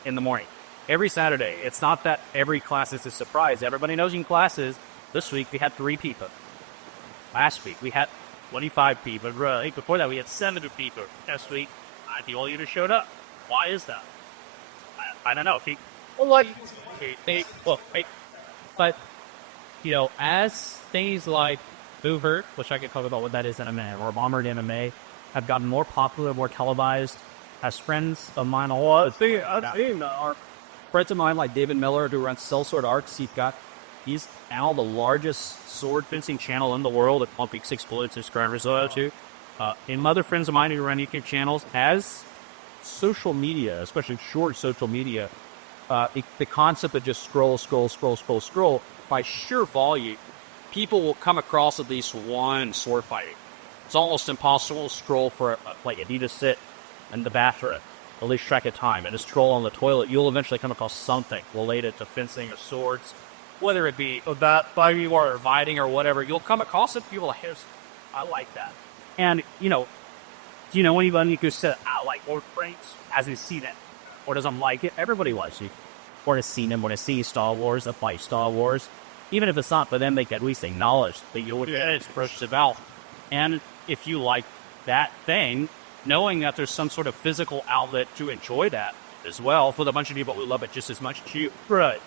in the morning. Every Saturday. It's not that every class is a surprise. Everybody knows in classes. This week we had 3 people. Last week we had 25 people. Right before that we had 70 people. Next week, the all leaders showed up. Why is that? I don't know. But as things like Hoover, which I can talk about what that is in a minute, or Bombered MMA, have gotten more popular, more televised, as friends of mine, friends of mine like David Miller, who runs Sellsword Arts, he's now the largest sword fencing channel in the world at 1.6 billion subscribers, too. And other friends of mine who run YouTube channels, as social media, especially short social media, the concept of just scroll, by sheer volume, people will come across at least one sword fighting. It's almost impossible to stroll for, like, if you just sit in the bathroom, at least track of time, and just stroll on the toilet, you'll eventually come across something related to fencing or swords, whether it be that by you are fighting or whatever. You'll come across it, people are like, I like that. And, do you know anybody who said, I like Lord Brains? Hasn't seen it, or doesn't like it? Everybody likes it. Or has seen them, or has seen Star Wars, or by Star Wars. Even if it's not for them, they can at least acknowledge that you would express about. And if you like that thing, knowing that there's some sort of physical outlet to enjoy that as well, for the bunch of people who love it just as much as you, Right.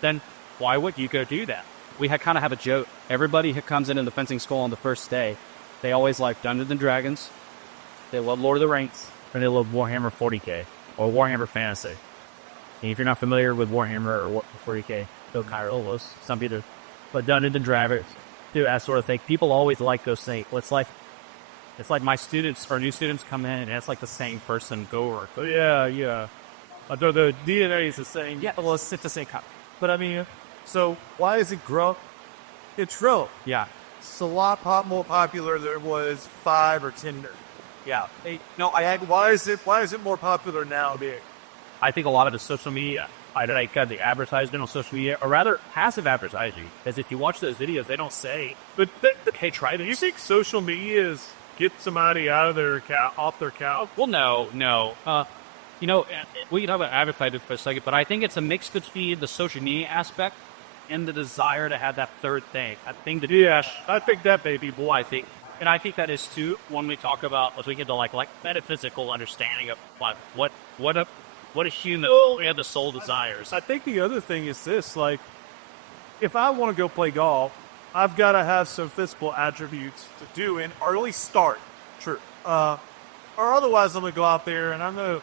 then why would you go do that? We kind of have a joke. Everybody who comes in the fencing school on the first day, they always like Dungeons and Dragons, they love Lord of the Rings, and they love Warhammer 40k, or Warhammer Fantasy. And if you're not familiar with Warhammer or 40k, no Kairos, some people, but Dungeons and Dragons, do that sort of thing. People always like those things. It's like my students or new students come in, and it's like the same person go over. Yeah. The DNA is the same. Yeah, well, it's the same kind. But I mean, so why is it grow? It's grow. Yeah. It's a lot more popular than it was 5 or 10 years. Yeah. Why is it more popular now, Big? I think a lot of the social media, I like the advertisement on social media, or rather passive advertising, because if you watch those videos, they don't say, But hey, try this. you think social media is get somebody out of their off their couch? Well, no. We can talk about advertising for a second, but I think it's a mix between the social media aspect and the desire to have that third thing. I think I think that baby boy. I think that is too when we talk about, as we get to like metaphysical understanding of what a human and the soul desires. I think the other thing is this: like, if I want to go play golf, I've got to have some physical attributes to do it, or at least start. True. Or otherwise, I'm gonna go out there and I'm gonna,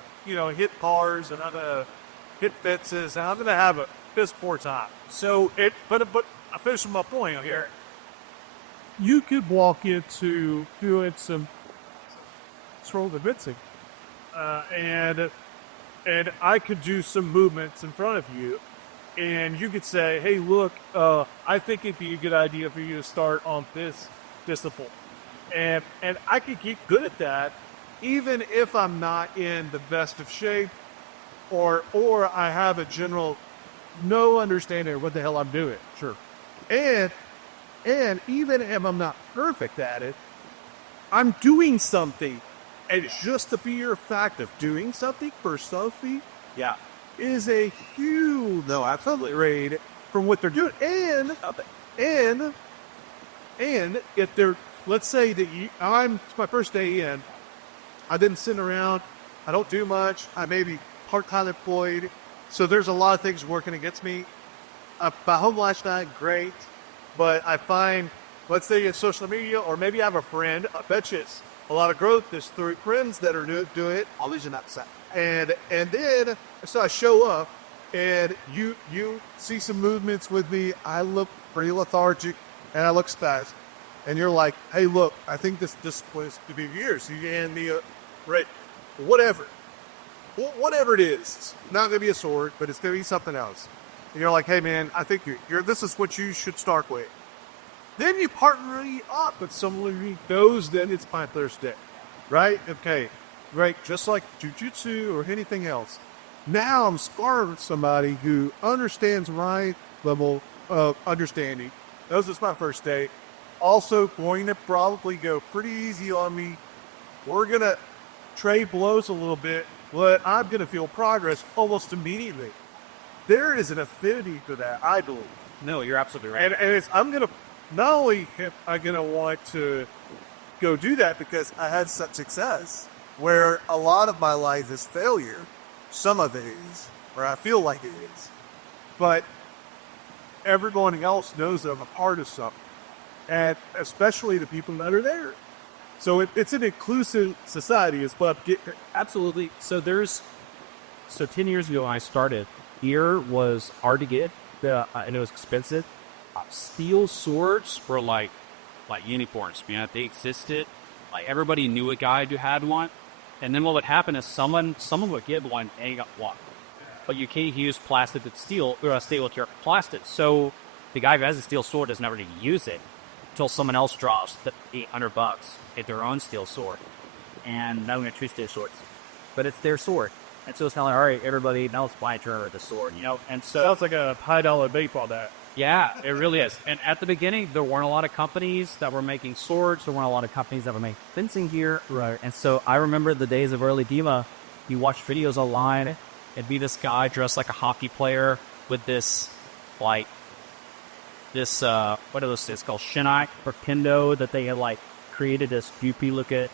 hit cars and I'm gonna hit fences and I'm gonna have a piss poor time. So but I finish my point here. You could walk into doing some stroll the fencing, and I could do some movements in front of you, and you could say, "Hey, look, I think it'd be a good idea for you to start on this discipline," and I could get good at that, even if I'm not in the best of shape, or I have a general no understanding of what the hell I'm doing. Sure. And even if I'm not perfect at it, I'm doing something. And just the mere fact of doing something for Sophie, is a huge, absolutely raid from what they're doing. And if they're, let's say that it's my first day in, I didn't sit around, I don't do much, I may be part-time employed, so there's a lot of things working against me. My home last night, great, but I find, let's say it's social media, or maybe I have a friend, I bet you it's a lot of growth. There's 3 friends that are doing it. All these are not the same. And then, so I show up, and you see some movements with me. I look pretty lethargic, and I look spastic. And you're like, hey, look, I think this discipline is to be yours. So you hand me a, right, whatever it is. It's not going to be a sword, but it's going to be something else. And you're like, hey, man, I think this is what you should start with. Then you partner up with someone who knows that it's my Thursday, right? Okay, right, just like jiu-jitsu or anything else. Now I'm sparring with somebody who understands my level of understanding. This is my first day. Also going to probably go pretty easy on me. We're going to trade blows a little bit, but I'm going to feel progress almost immediately. There is an affinity to that, I believe. No, you're absolutely right. And I'm going to, not only am I going to want to go do that because I had such success, where a lot of my life is failure, some of it is, or I feel like it is, but everyone else knows that I'm a part of something, and especially the people that are there. So it's an inclusive society is what I'm getting. Absolutely. So 10 years ago when I started, gear was hard to get, and it was expensive. Steel swords were like unicorns, man. They existed. Like everybody knew a guy who had one. And then what would happen is someone would get one and you got one. But you can't use steel with your plastic. So the guy who has a steel sword doesn't ever use it until someone else drops the $800 at their own steel sword. And not even true steel swords, but it's their sword. And so it's kind of like, all right, everybody, now let's buy a turn with the sword, you know? And so, Sounds like a high-dollar baseball bat. yeah, it really is. And at the beginning, there weren't a lot of companies that were making swords. There weren't a lot of companies that were making fencing gear. Right. And so I remember the days of early DEMA, you watch videos online, it'd be this guy dressed like a hockey player with this, like, this, what are those things called? Shinnai or Kendo that they had, like, created this goopy look at,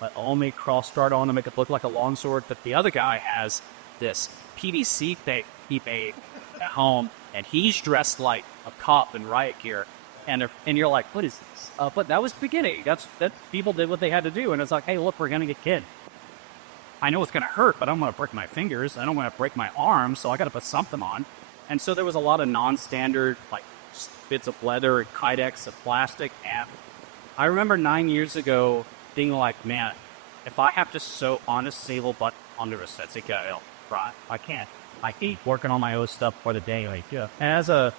like, homemade cross guard on to make it look like a longsword. But the other guy has this PVC thing he made at home, and he's dressed like a cop in riot gear. And you're like, what is this? But that was the beginning. That's people did what they had to do. And it's like, hey, look, we're going to get kid. I know it's going to hurt, but I don't want to break my fingers. I don't want to break my arms, so I got to put something on. And so there was a lot of non-standard, like, bits of leather and kydex and plastic. And I remember 9 years ago being like, man, if I have to sew on a sable butt under a Setsuka, right, I can't. I hate working on my own stuff for the day. Like, yeah. And as I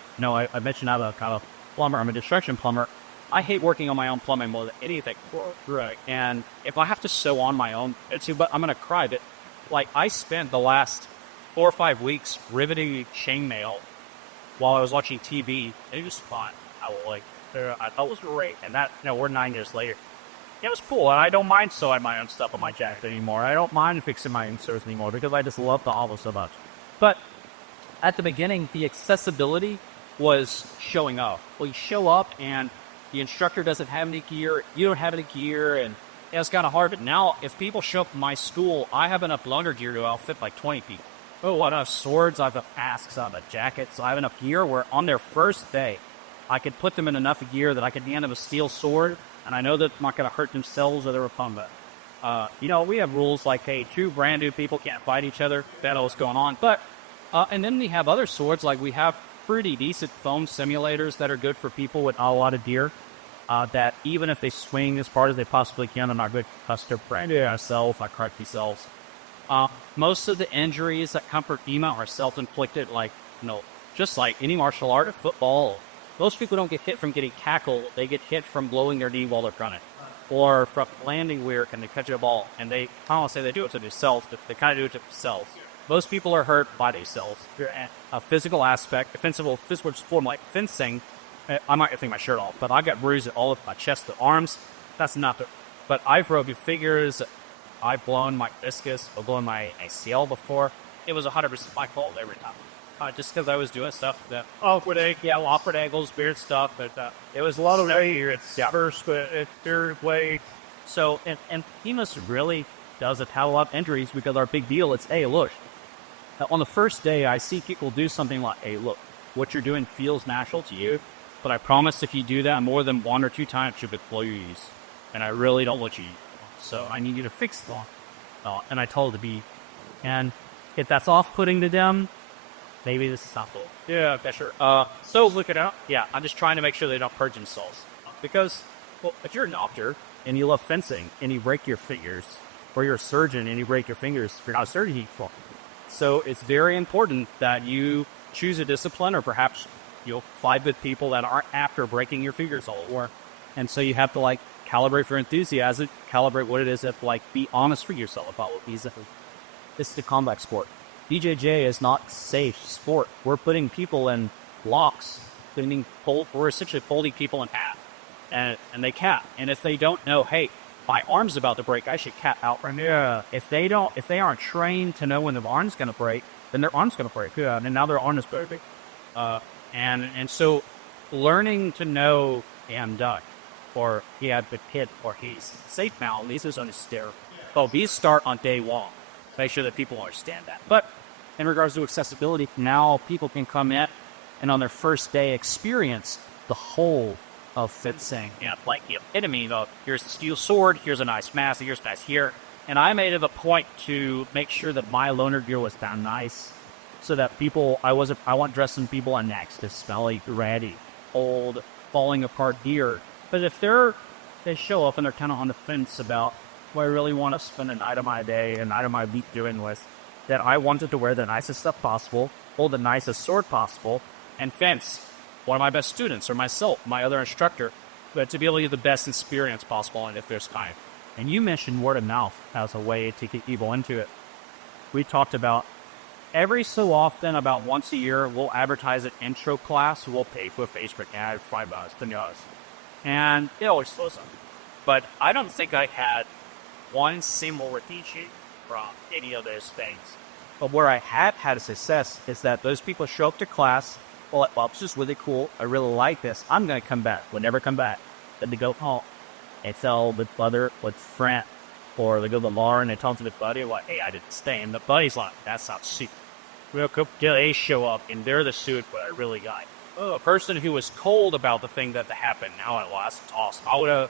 mentioned I'm a kind of plumber. I'm a construction plumber. I hate working on my own plumbing more than anything. Right. And if I have to sew on my own, but I'm going to cry. But, like, I spent the last 4 or 5 weeks riveting chainmail while I was watching TV, and it was fun. I thought it was great. And that, we're 9 years later. It was cool, and I don't mind sewing my own stuff on my jacket anymore. I don't mind fixing my inserts anymore because I just love the Holler so much. But at the beginning, the accessibility was showing up. Well, you show up, and the instructor doesn't have any gear, you don't have any gear, and it's kind of hard. But now, if people show up at my school, I have enough loaner gear to outfit like 20 people. Oh, I have swords, I have asks, I have jackets, so I have enough gear where on their first day, I could put them in enough gear that I could hand them a steel sword, and I know that I'm not going to hurt themselves or their opponent. We have rules like, hey, two brand new people can't fight each other. That's what's going on. But, and then we have other swords, like we have pretty decent foam simulators that are good for people with a lot of gear. That even if they swing as hard as they possibly can and are good custom branded ourselves, like correct themselves. Most of the injuries that come from DEMA are self-inflicted, like, just like any martial art or football. Most people don't get hit from getting tackled. They get hit from blowing their knee while they're running. Or from landing weird and they catch a ball. And I don't want to say they do it to themselves, but they kind of do it to themselves. Most people are hurt by themselves. A physical aspect, physical form like fencing, I might take my shirt off, but I got bruises all over my chest and arms. That's nothing. But I've broken fingers. I've blown my discus. I've blown my ACL before. It was 100% my fault every time. Just because I was doing stuff that awkward ankles, weird stuff. But it was a lot of It's first, but it's third way. So, and HEMAS really does have a lot of injuries because our big deal is, hey, look, on the first day, I see people do something like, hey, look, what you're doing feels natural to you, but I promise if you do that more than 1 or 2 times, you'll blow your knees. And I really don't want you. So I need you to fix them. And I told to be. And if that's off-putting to them, maybe this is not full. Yeah, sure. So look it out. Yeah, I'm just trying to make sure they don't purge themselves. Because, well, if you're a doctor and you love fencing and you break your fingers, or you're a surgeon and you break your fingers, you're not a surgeon. So it's very important that you choose a discipline, or perhaps you'll fight with people that aren't after breaking your fingers all over. And so you have to calibrate your enthusiasm, calibrate what it is, be honest with yourself about what these are. This is a combat sport. BJJ is not safe sport. We're putting people in blocks, we're essentially folding people in half, and they cap. And if they don't know, hey, my arm's about to break, I should cap out right now. If they aren't trained to know when their arm's going to break, then their arm's going to break. Yeah, and now their arm is breaking. And so learning to know and duck, or he had the kid, or he's safe now, these is on his stair. But we start on day 1. Make sure that people understand that. But in regards to accessibility, now people can come in and on their first day experience the whole of fencing. Yeah, enemy, here's a steel sword, here's a nice mask, here's a nice here. And I made it a point to make sure that my loaner gear was down nice, so that I want dressing people on necks to smell like ratty, old, falling apart gear. But if they show up and they're kind of on the fence about, well, I really want to spend a night of my day, a night of my week doing with, that I wanted to wear the nicest stuff possible, hold the nicest sword possible, and fence one of my best students, or myself, my other instructor, but to be able to get the best experience possible and if there's time. And you mentioned word of mouth as a way to get people into it. We talked about every so often, about once a year, we'll advertise an intro class. We'll pay for a Facebook ad, $5, $10. And it always slows up. But I don't think I had one single teaching from any of those things. But where I have had a success is that those people show up to class, well, this is really cool. I really like this. I'm going to come back. We'll never come back. Then they go home and tell the brother with friend. Or they go to the bar and they tell to the buddy, like, hey, I didn't stay. And the buddy's like, that's not shit. Real quick, they show up and they're the suit, but I really got. A person who was cold about the thing that happened, now it was awesome.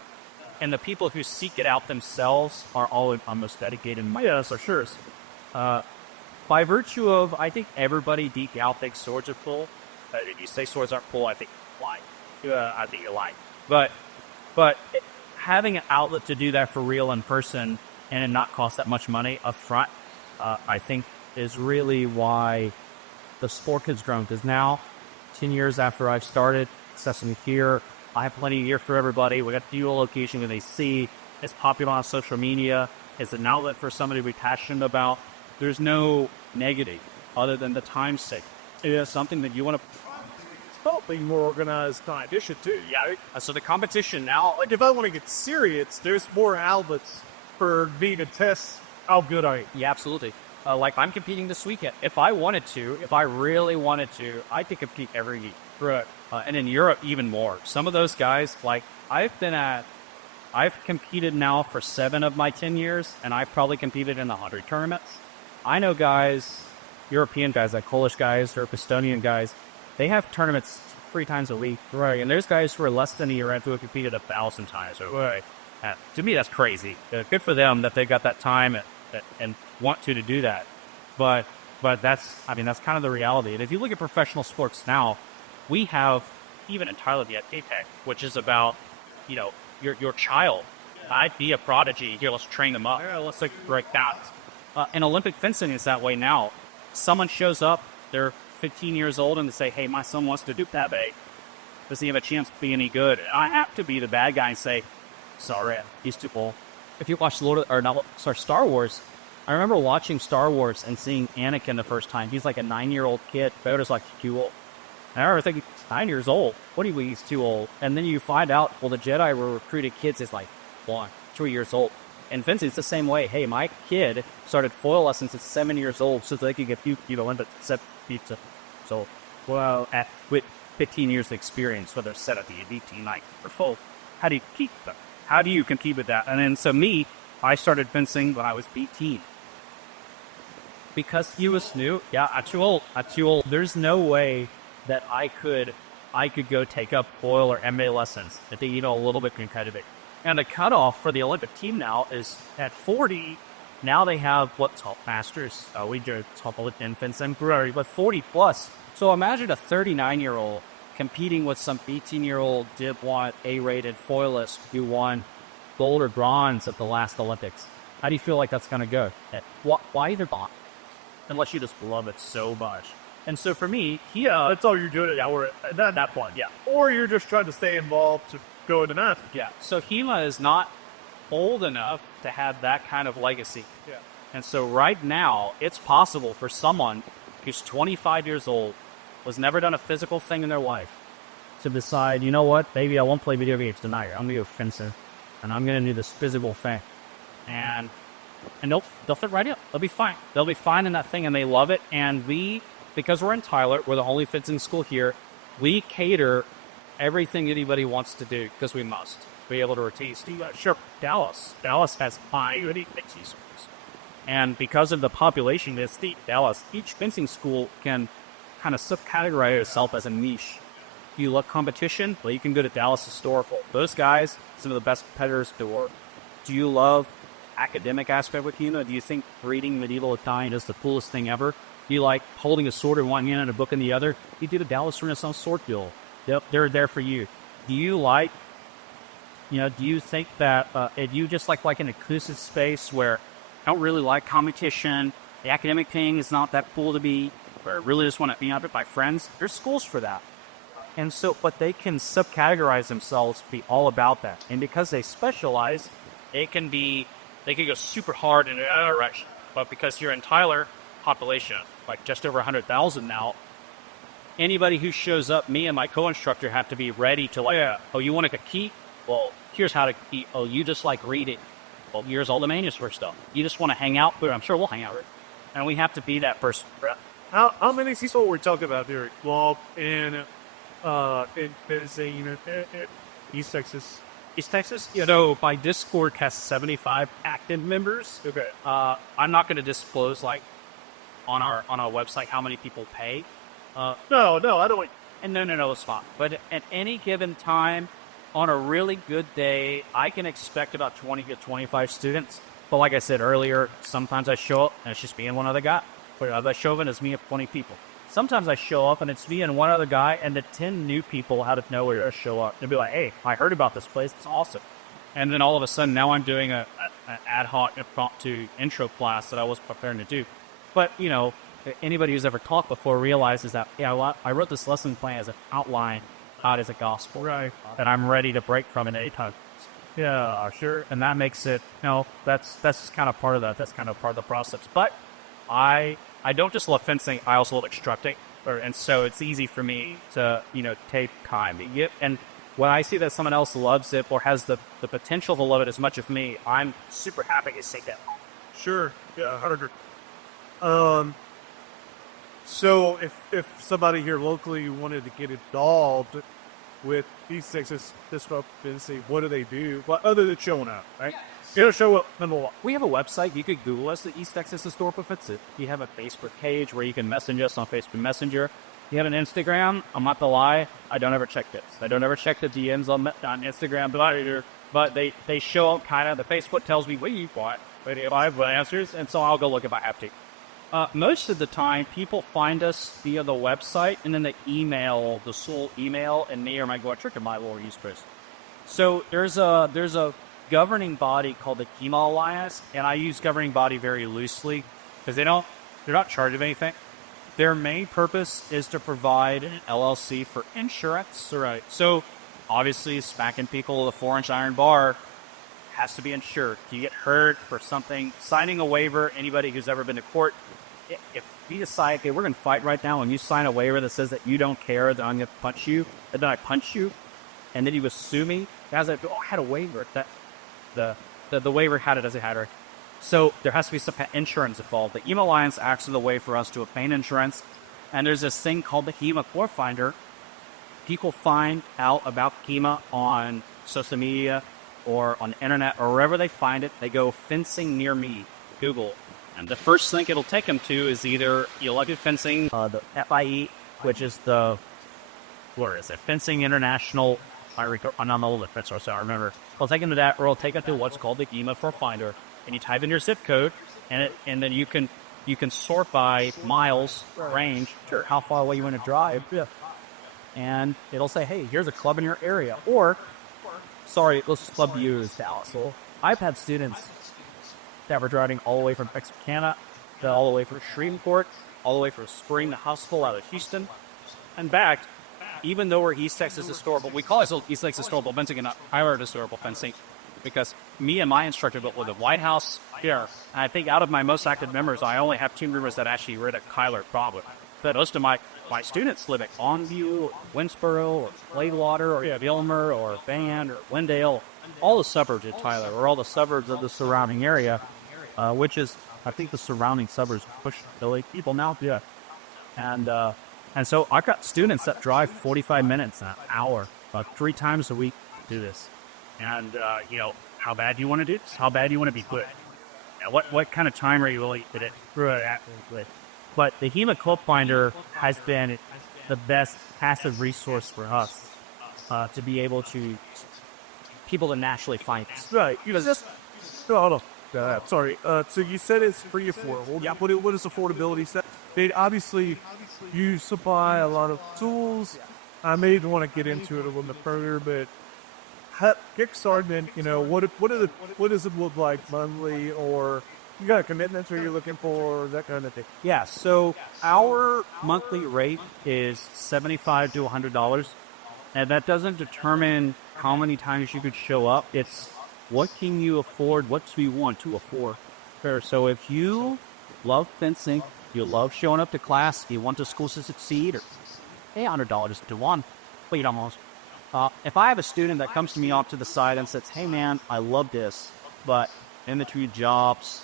And the people who seek it out themselves are all almost dedicated. Yes, for sure. By virtue of, I think everybody deep down thinks swords are cool. If you say swords aren't cool, I think you're lying. I think you're lying. But having an outlet to do that for real in person and it not cost that much money up front, I think is really why the sport has grown. Because now, 10 years after I've started Sesame here, I have plenty of gear for everybody. We got dual location where they see. It's popular on social media. It's an outlet for somebody to be passionate about. There's no negative other than the time sake. It is something that you want to Probably more organized competition too. Yeah. So the competition now, Like if I want to get serious, there's more outlets for me to test how good I am. yeah, absolutely. Like I'm competing this weekend. If I wanted to, if I really wanted to, I could compete every week. Right. And in Europe, even more. Some of those guys, like I've competed now for 7 of my 10 years, and I've probably competed in 100 tournaments. I know guys, European guys, like Polish guys or Estonian guys, they have tournaments 3 times a week. Right. And there's guys who are less than a year who have competed 1,000 times. Right. To me, that's crazy. Good for them that they got that time and want to do that. But that's kind of the reality. And if you look at professional sports now, we have, even in Tyler, the APEC, which is about, your child. I'd be a prodigy. Here, let's train them up. Yeah, let's break that. And Olympic fencing is that way now. Someone shows up, they're 15 years old, and they say, hey, my son wants to do that big. Does he have a chance to be any good? I have to be the bad guy and say, sorry, he's too old. If you watch Star Wars, I remember watching Star Wars and seeing Anakin the first time. He's like a 9-year-old kid. Vader's like, too old. And I remember thinking, he's 9 years old. What do you mean he's too old? And then you find out, well, the Jedi were recruited kids as like 1, 2 years old. And fencing, it's the same way. Hey, my kid started foil lessons at 7 years old so they could get into pizza. So, with 15 years of experience, whether it's set at the elite team night or full, how do you keep them? How do you compete with that? And then, so me, I started fencing when I was 18. Because he was new. Yeah, I'm too old. There's no way that I could go take up foil or MMA lessons if they, a little bit competitive. And the cutoff for the Olympic team now is at 40. Now they have what's called masters. We do top Olympic fencing, but 40 plus. So imagine a 39-year-old competing with some 18-year-old Div 1 A-rated foilist who won gold or bronze at the last Olympics. How do you feel like that's going to go? Why either bond? Unless you just love it so much. And so for me, That's all you're doing at that point, yeah. Or you're just trying to stay involved to go into that. Yeah. So Hema is not old enough to have that kind of legacy. Yeah. And so right now, it's possible for someone who's 25 years old, was never done a physical thing in their life, to decide, you know what, maybe I won't play video games tonight. I'm going to go fencing, and I'm going to do this physical thing. And they'll fit right in. They'll be fine. They'll be fine in that thing, and they love it. And because we're in Tyler, we're the only fencing school here, we cater everything anybody wants to do, because we must be able to retain. Sure, Dallas has 5 fencing schools. And because of the population that's deep, Dallas, each fencing school can kind of subcategorize itself as a niche. If you love competition, well, you can go to Dallas Historical. Those guys, some of the best competitors in the world. Do you love academic aspect with Hema? Do you think reading medieval Italian is the coolest thing ever? Do you like holding a sword in one hand and a book in the other? You do the Dallas Renaissance Sword Guild. They're there for you. Do you like, do you think that, if you just like an inclusive space where I don't really like competition, the academic thing is not that cool to be, or I really just want to be out with my friends, there's schools for that. And so, but they can subcategorize themselves to be all about that. And because they specialize, they can go super hard in another direction. But because you're in Tyler, population, like just over 100,000 now, anybody who shows up, me and my co-instructor have to be ready to oh, you want a key? Well, here's how to key. Oh, you just like read it. Well, here's all the manuscript stuff. You just want to hang out? But I'm sure we'll hang out. And we have to be that person. How many people we're talking about here? Well, in East Texas. East Texas, my Discord has 75 active members. Okay. I'm not going to disclose on our website how many people pay. No, I don't. And no, it's fine. But at any given time, on a really good day, I can expect about 20 to 25 students. But like I said earlier, sometimes I show up and it's just me and one other guy. But if I show up and it's me and 20 people. Sometimes I show up and it's me and one other guy, and the 10 new people out of nowhere show up and be like, "Hey, I heard about this place. It's awesome." And then all of a sudden, now I'm doing an ad hoc impromptu intro class that I was preparing to do. But anybody who's ever taught before realizes that I wrote this lesson plan as an outline, not as a gospel, right? And I'm ready to break from it anytime. Yeah, sure. And that makes it, that's just kind of part of that. That's kind of part of the process. But I don't just love fencing, I also love instructing. And so it's easy for me to, take time. And when I see that someone else loves it or has the potential to love it as much as me, I'm super happy to see that. Sure. Yeah, 100. So if somebody here locally wanted to get involved with East Texas disrupt fencing, what do they do? Well, other than showing up, right? Show up. We have a website. You could Google us, the East Texas Historical Fencing. You have a Facebook page where you can message us on Facebook Messenger. You have an Instagram. I'm not to lie, I don't ever check this. I don't ever check the DMs on Instagram, but they show up kind of. The Facebook tells me what you want, but if I have answers, and so I'll go look if I have to. Most of the time, people find us via the website, and then they email the sole email, and me or my go-instructor might will use Chris. So there's a governing body called the HEMA Alliance, and I use governing body very loosely because they're not charged of anything. Their main purpose is to provide an LLC for insurance. Right. So obviously, smacking people with a 4-inch iron bar has to be insured. If you get hurt or something, signing a waiver, anybody who's ever been to court, if you decide, okay, we're going to fight right now, and you sign a waiver that says that you don't care that I'm going to punch you, and then I punch you, and then you would sue me, guys, I had a waiver. That the waiver had it as a header. So there has to be some insurance involved. The HEMA Alliance acts as a way for us to obtain insurance, and there's this thing called the HEMA Core Finder. People find out about HEMA on social media or on the internet or wherever they find it. They go fencing near me, Google, and the first thing it'll take them to is either elected fencing, the FIE, which is Fencing International. I'm not the old fencer, so I remember. I'll take them to that, or I'll take them to what's called the HEMA for Finder, and you type in your zip code, and then you can sort by miles range, how far away you want to drive, and it'll say, hey, here's a club in your area, or sorry, this club to you is Dallas. So I've had students that were driving all the way from Texarkana, all the way from Shreveport, all the way from Spring to Hustle out of Houston, and back. Even though we're East Texas Historical, we call ourselves East Texas Historical Fencing and not Tyler Historical Fencing, because me and my instructor built with the White House here. And I think out of my most active members, I only have 2 members that actually read a Kyler problem. But most of my students live at Longview, or Winsboro, or Claywater, or Gilmer, or Van, or Wendale, all the suburbs of Tyler, or all the suburbs of the surrounding area, which is, I think the surrounding suburbs push Philly people now. Yeah. And so I've got students that drive 45 minutes, an hour, about 3 times a week to do this. And, how bad do you want to do this? How bad do you want to be put? What kind of time are you willing to do it? But the HEMA Club Finder has been the best passive resource for us to be able to, people to naturally find us. Right. Hold on. Sorry. So you said it's pretty affordable. Yeah. What is affordability set? Obviously, you supply a lot of tools. I may want to get into it a little bit further, but Kickstarter, what does it look like monthly, or you got commitments or you're looking for that kind of thing? Yeah. So our monthly rate is $75 to $100. And that doesn't determine how many times you could show up. It's what can you afford, what do you want to afford. So if you love fencing, you love showing up to class, you want the school to succeed, or $800 to one, wait almost. If I have a student that comes to me off to the side and says, hey man, I love this, but in between jobs,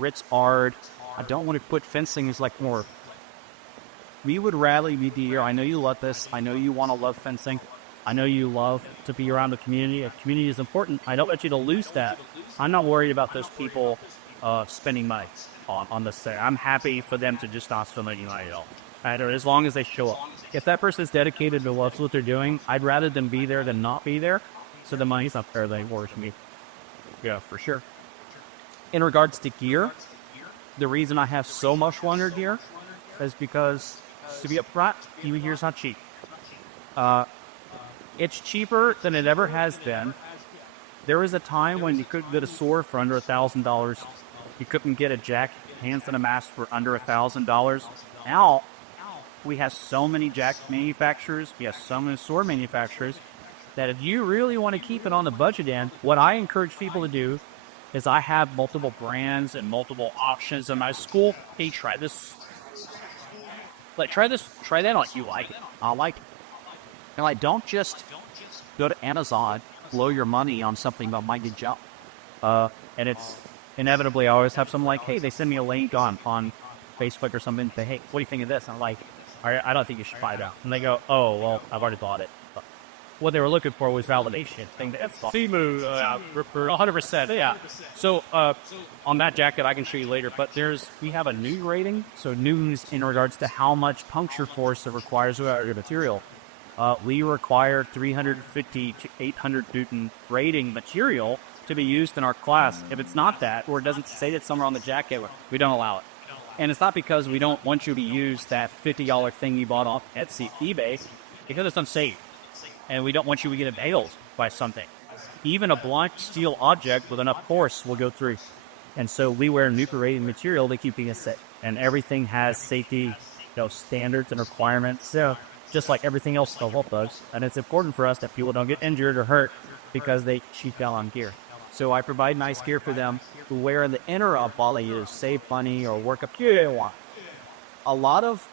it's hard, I don't want to quit fencing, is like more. We would rather be here. I know you love this. I know you want to love fencing. I know you love to be around the community. A community is important. I don't want you to lose that. I'm not worried about those people spending money on this thing. I'm happy for them to just not spend money at all. Right? Or as long as they show up. If that person is dedicated and loves what they're doing, I'd rather them be there than not be there. So the money's not fair anymore to me. Yeah, for sure. In regards to gear, the reason I have so much Wonder gear is because, to be upfront, gear's not cheap. It's cheaper than it ever has been. There was a time when you couldn't get a sword for under $1,000. You couldn't get a jack, hands and a mask for under $1,000. Now, we have so many jack manufacturers, we have so many sword manufacturers, that if you really want to keep it on the budget end, what I encourage people to do is I have multiple brands and multiple options in my school. Hey, try this. Like, try that on. You like it. I like it. And like, don't just go to Amazon, blow your money on something that might get jumped. And it's inevitably, I always have some like, hey, they send me a link on Facebook or something, say, hey, what do you think of this? And I'm like, I don't think you should buy that. And they go, oh, well, I've already bought it. But what they were looking for was validation. Simu, 100%, yeah. So on that jacket, I can show you later, but we have a new rating. So news in regards to how much puncture force it requires without your material. We require 350 to 800 Newton rating material to be used in our class. If it's not that, or it doesn't say that somewhere on the jacket, we don't allow it. And it's not because we don't want you to use that $50 thing you bought off Etsy, eBay, because it's unsafe. And we don't want you to get impaled by something. Even a blunt steel object with enough force will go through. And so we wear nuclear rated material to keep us safe. And everything has safety standards and requirements. So just like everything else the vault does. And it's important for us that people don't get injured or hurt because they cheap down on gear. So I provide nice gear for them who wear in the inner body to save money or work up gear they want. A lot of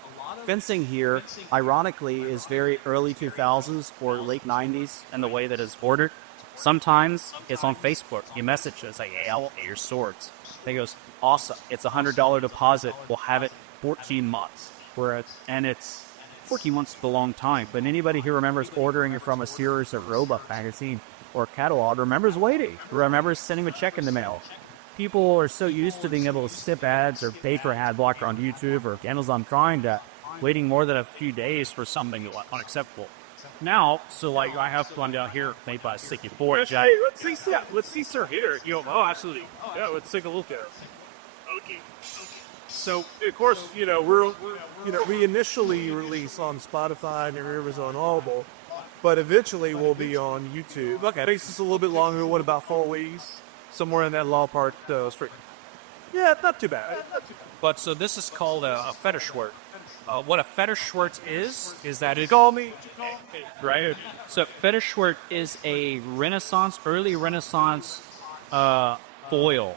fencing here, ironically, is very early 2000s or late 90s in the way that it's ordered. Sometimes it's on Facebook. You message us like, hey, I want your swords. They goes, awesome. It's a $100 deposit. We'll have it 14 months. And it's 14 months is a long time. But anybody who remembers ordering it from a series of Roebuck magazine or catalog remembers waiting, remembers sending a check in the mail. People are so used to being able to skip ads or pay for ad blocker on YouTube or Amazon Prime that waiting more than a few days for something unacceptable. Now, so like I have one down here made by 64. Hey, let's see Sir here. Oh, absolutely. Yeah, let's take a look at it. Okay. So, of course, we initially release on Spotify and Amazon Audible, but eventually we'll be on YouTube. Okay. It takes us a little bit longer. What, about 4 weeks? Somewhere in that law part street. Yeah, not too bad. But so this is called a fetish word. What a fetish shirt is that it... Call me. Right? So fetish shirt is a early Renaissance foil,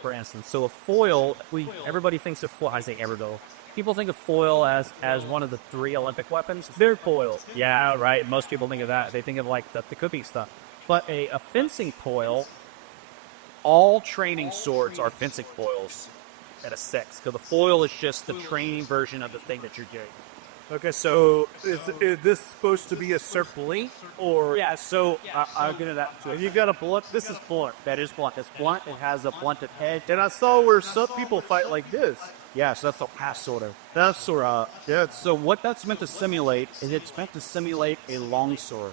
for instance. So a foil, everybody thinks of foil, I say everybody. People think of foil as one of the 3 Olympic weapons. They're foil. Yeah, right. Most people think of that. They think of like the cookie stuff. But a fencing foil, all training swords are fencing foils. At a 6, because the foil is just the training version of the thing that you're doing. Okay, so is this supposed to be a circling, or? Yeah, so I'll get into that. So you got a blunt. This is blunt. That is blunt. It's blunt. It has a blunted head. And I saw where some people fight like this. Yeah, so that's a pass sort of. That's sort of. Yeah. So what that's meant to simulate is it's meant to simulate a long sword.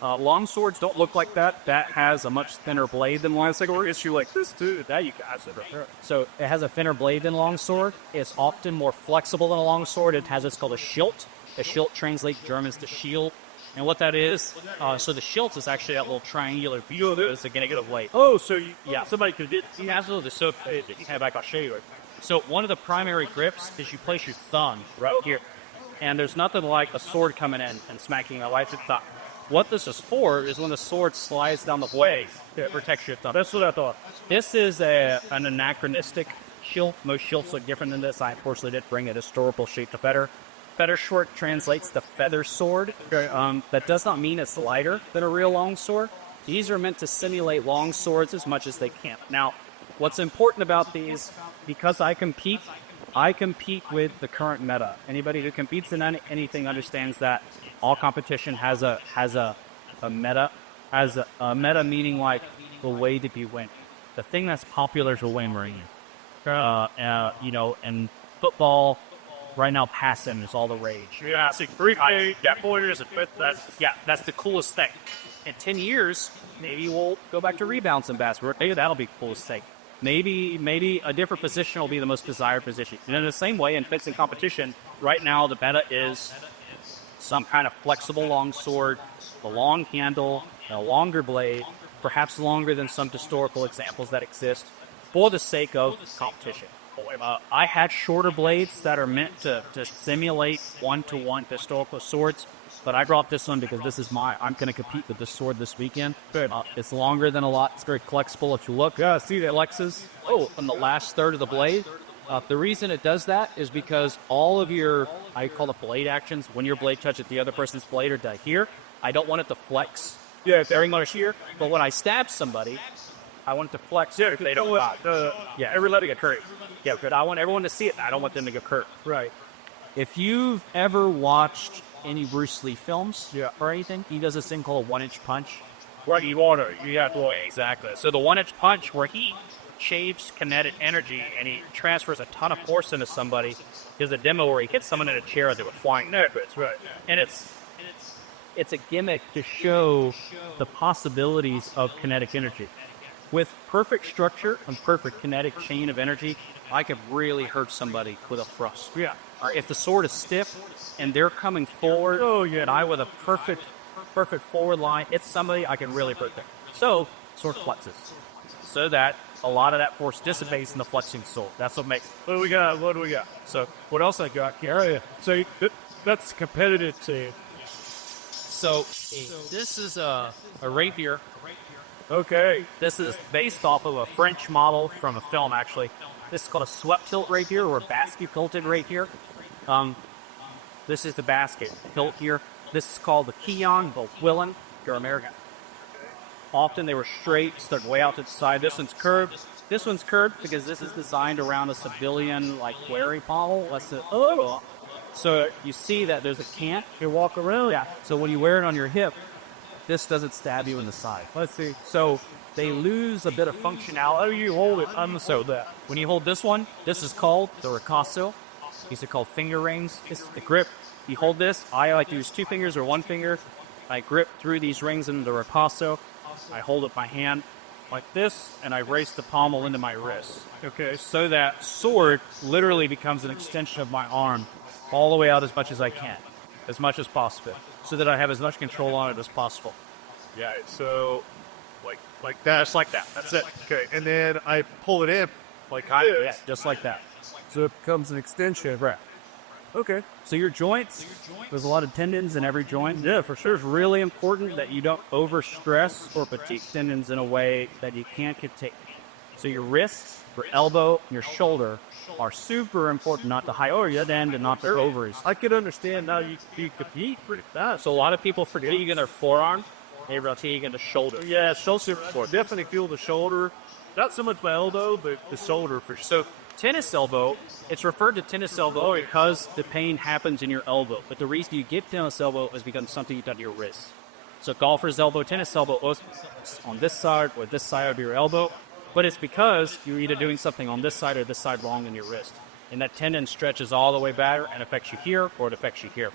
Long swords don't look like that. That has a much thinner blade than long sword. Or issue like this too. That you guys are. So it has a thinner blade than long sword. It's often more flexible than a long sword. It has what's called a schild. A schild translates German to shield. And what that is, so the schild is actually that little triangular view. It's going to get a blade. Oh, so somebody could do. Absolutely. So back, I'll show you. So one of the primary grips is you place your thumb right here. And there's nothing like a sword coming in and smacking a life at the top. What this is for is when the sword slides down the blade, it protects your thumb. That's what I thought. This is an anachronistic shield. Most shields look different than this. I unfortunately did bring a historical shape to feather. Feather sword translates to feather sword. That does not mean it's lighter than a real long sword. These are meant to simulate long swords as much as they can. Now, what's important about these, because I compete with the current meta. Anybody who competes in anything understands that all competition has a meta. Has a meta meaning like the way to be winning. The thing that's popular is a win ring. And football right now, passing is all the rage. Yeah, see, 3K, pointers, That's the coolest thing. In 10 years, maybe we'll go back to rebounds in basketball. Maybe that'll be the coolest thing. Maybe a different position will be the most desired position. And in the same way, in fencing competition, right now the meta is some kind of flexible long sword, a long handle, a longer blade, perhaps longer than some historical examples that exist, for the sake of competition. I had shorter blades that are meant to simulate one-to-one historical swords, but I brought this one because I'm going to compete with this sword this weekend. It's longer than a lot. It's very flexible. If you look, see the flexes. On the last third of the blade. The reason it does that is because all of your, I call it blade actions, when your blade touches the other person's blade or to here, I don't want it to flex very much here. But when I stab somebody, I want it to flex if they don't dodge. Every letting it hurt. Yeah, good. I want everyone to see it. I don't want them to get hurt. Right. If you've ever watched any Bruce Lee films or anything, he does this thing called a 1-inch punch. Right, you want to. You have to. Exactly. So the 1-inch punch, where he shapes kinetic energy and he transfers a ton of force into somebody, is a demo where he hits someone in a chair and they were flying backwards. Right. And it's a gimmick to show the possibilities of kinetic energy. With perfect structure and perfect kinetic chain of energy, I could really hurt somebody with a thrust. Yeah. If the sword is stiff and they're coming forward, and I with a perfect forward line, it's somebody I can really hurt them. So, sword flexes. So that a lot of that force dissipates in the flexing sword. That's what makes. What do we got? So, what else I got here? So, that's competitive too. So, this is a rapier. Okay. This is based off of a French model from a film, actually. This is called a swept hilt rapier or a basket hilted rapier. This is the basket hilt here. This is called the Keon, the Willen, if you're American. Often they were straight, stuck way out to the side. This one's curved. This one's curved because this is designed around a civilian, wearing model. So you see that there's a cant. You walk around? Yeah. So when you wear it on your hip, this doesn't stab you in the side. Let's see. So they lose a bit of functionality. How do you hold it? When you hold this one, this is called the ricasso. These are called finger rings. This is the grip. You hold this. I like to use 2 fingers or 1 finger. I grip through these rings into the ricasso. I hold up my hand like this, and I race the pommel into my wrist. Okay. So that sword literally becomes an extension of my arm all the way out as much as I can, as much as possible, so that I have as much control on it as possible. Yeah, so like that. It's like that. That's it. Okay, and then I pull it in Just like that. so it becomes an extension. Right. Okay. So your joints, there's a lot of tendons in every joint. Yeah, for sure. It's really important that you don't overstress or fatigue tendons in a way that you can't take. So your wrists, your elbow, and your shoulder are super important not to high over your end and not to ovaries. I can understand now you compete pretty fast. So a lot of people fatigue in their forearm, they fatigue in the shoulder. Yeah, shoulder. Definitely feel the shoulder. Not so much my elbow, but the shoulder for sure. So tennis elbow, it's referred to tennis elbow because the pain happens in your elbow. But the reason you get tennis elbow is because something you've done to your wrist. So golfer's elbow, tennis elbow, on this side or this side of your elbow. But it's because you're either doing something on this side or this side wrong in your wrist. And that tendon stretches all the way back and affects you here or it affects you here.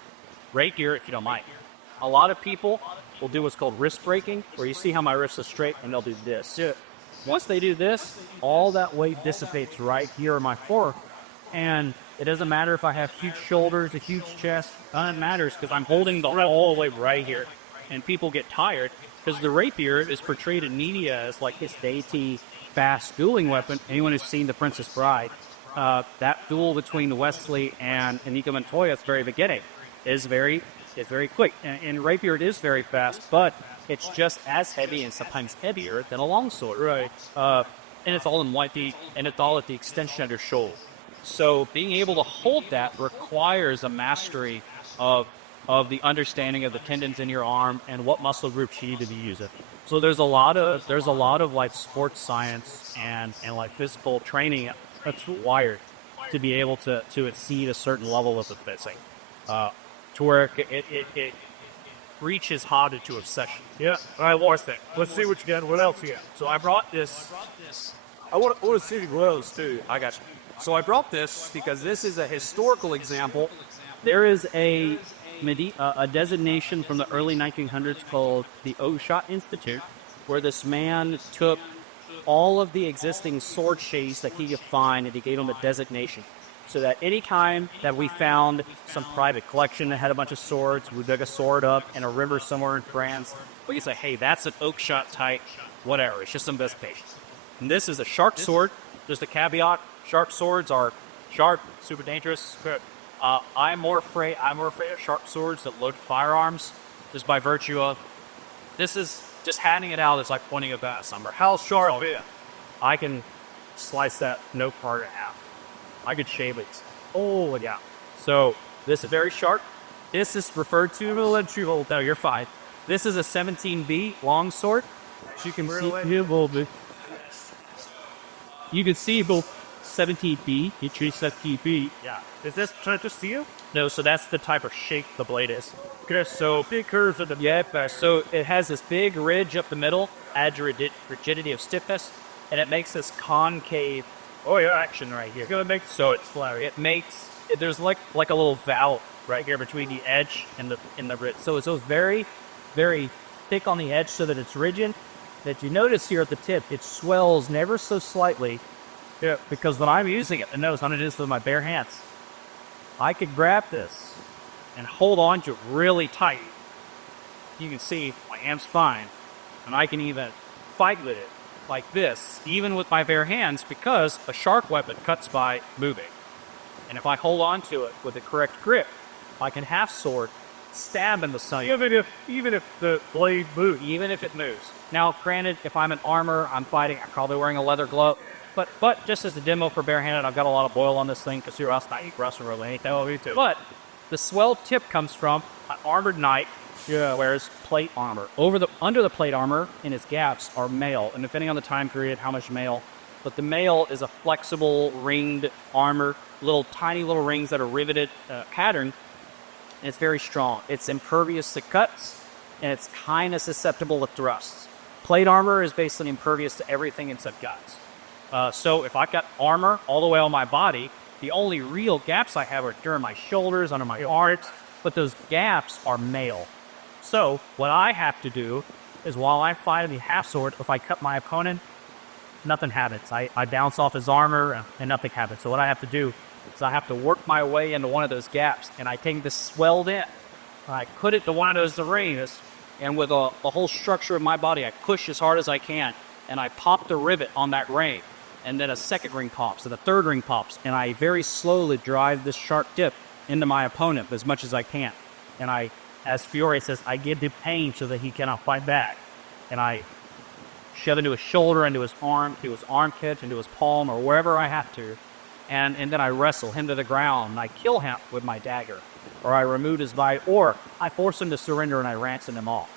Right here, if you don't mind. A lot of people will do what's called wrist breaking, where you see how my wrist is straight and they'll do this. Yeah. Once they do this, all that weight dissipates right here in my fork. And it doesn't matter if I have huge shoulders, a huge chest. None of it matters because I'm holding the all the way right here. And people get tired because the rapier is portrayed in media as like this deity fast dueling weapon. Anyone who's seen The Princess Bride, that duel between Wesley and Inigo Montoya at the very beginning, is very quick. And rapier, it is very fast, but it's just as heavy and sometimes heavier than a longsword. Right. And it's all in one beat, and it's all at the extension of your shoulder. So being able to hold that requires a mastery of the understanding of the tendons in your arm and what muscle groups you need to be using. So there's a lot of like sports science and like physical training that's required to be able to exceed a certain level of the fencing, to where it reaches harder to obsession. Yeah. All right, Lawrence, then. Let's see what you got. What else you got? So I brought this. I want to see the glows, too. I got you. So I brought this because this is a historical example. There is a designation from the early 1900s called the Oshot Institute, where this man took all of the existing sword shades that he could find and he gave them a designation. So that any time that we found some private collection that had a bunch of swords, we dug a sword up in a river somewhere in France, we could say, hey, that's an Oakshot type, whatever. It's just some investigation. And this is a sharp sword. Just a caveat: sharp swords are sharp, super dangerous. I'm more afraid of sharp swords that load firearms, just by virtue of this is just handing it out. It's like pointing a bat somewhere. How sharp? Oh, yeah. I can slice that no part in half. I could shave it. Oh yeah. So this is very sharp. This is referred to. No, you're fine. This is a 17B long sword. You can see here a little bit. You can see both 17B, it's 17B. Yeah. Is this trying to see you? No, so that's the type of shape the blade is. Okay, so big curves at the... Yeah, so it has this big ridge up the middle, adds rigidity of stiffness, and it makes this concave action right here. It's going to make... So it's flat. There's like a little valve right here between the edge and the ridge. So it's very, very thick on the edge so that it's rigid. That you notice here at the tip, it swells never so slightly. Yeah. Because when I'm using it, and notice I'm going to do this with my bare hands, I could grab this and hold on to it really tight. You can see my hand's fine, and I can even fight with it like this, even with my bare hands, because a sharp weapon cuts by moving. And if I hold on to it with the correct grip, I can half sword stab in the sun. Even if the blade moves. Even if it moves. Now, granted, if I'm in armor, I'm fighting, I'm probably wearing a leather glove. But just as a demo for barehanded, I've got a lot of oil on this thing because you're else not aggressive or anything. Oh, me too. But the swelled tip comes from an armored knight. Yeah. Wears plate armor. Under the plate armor in its gaps are mail, and depending on the time period, how much mail. But the mail is a flexible ringed armor, tiny little rings that are riveted pattern. And it's very strong. It's impervious to cuts, and it's kind of susceptible to thrusts. Plate armor is basically impervious to everything except guts. So if I've got armor all the way on my body, the only real gaps I have are during my shoulders, under my arms, but those gaps are mail. So what I have to do is while I fight the half sword, if I cut my opponent, nothing happens. I bounce off his armor and nothing happens. So what I have to do is I have to work my way into one of those gaps, and I take this swelled in, I put it to one of those arenas, and with the whole structure of my body, I push as hard as I can, and I pop the rivet on that ring, and then a second ring pops, and the third ring pops, and I very slowly drive this sharp tip into my opponent as much as I can. And I, as Fiore says, I give the pain so that he cannot fight back. And I shove into his shoulder, into his arm, to his armpit, into his palm, or wherever I have to. And then I wrestle him to the ground, and I kill him with my dagger. Or I remove his bite, or I force him to surrender and I ransom him off.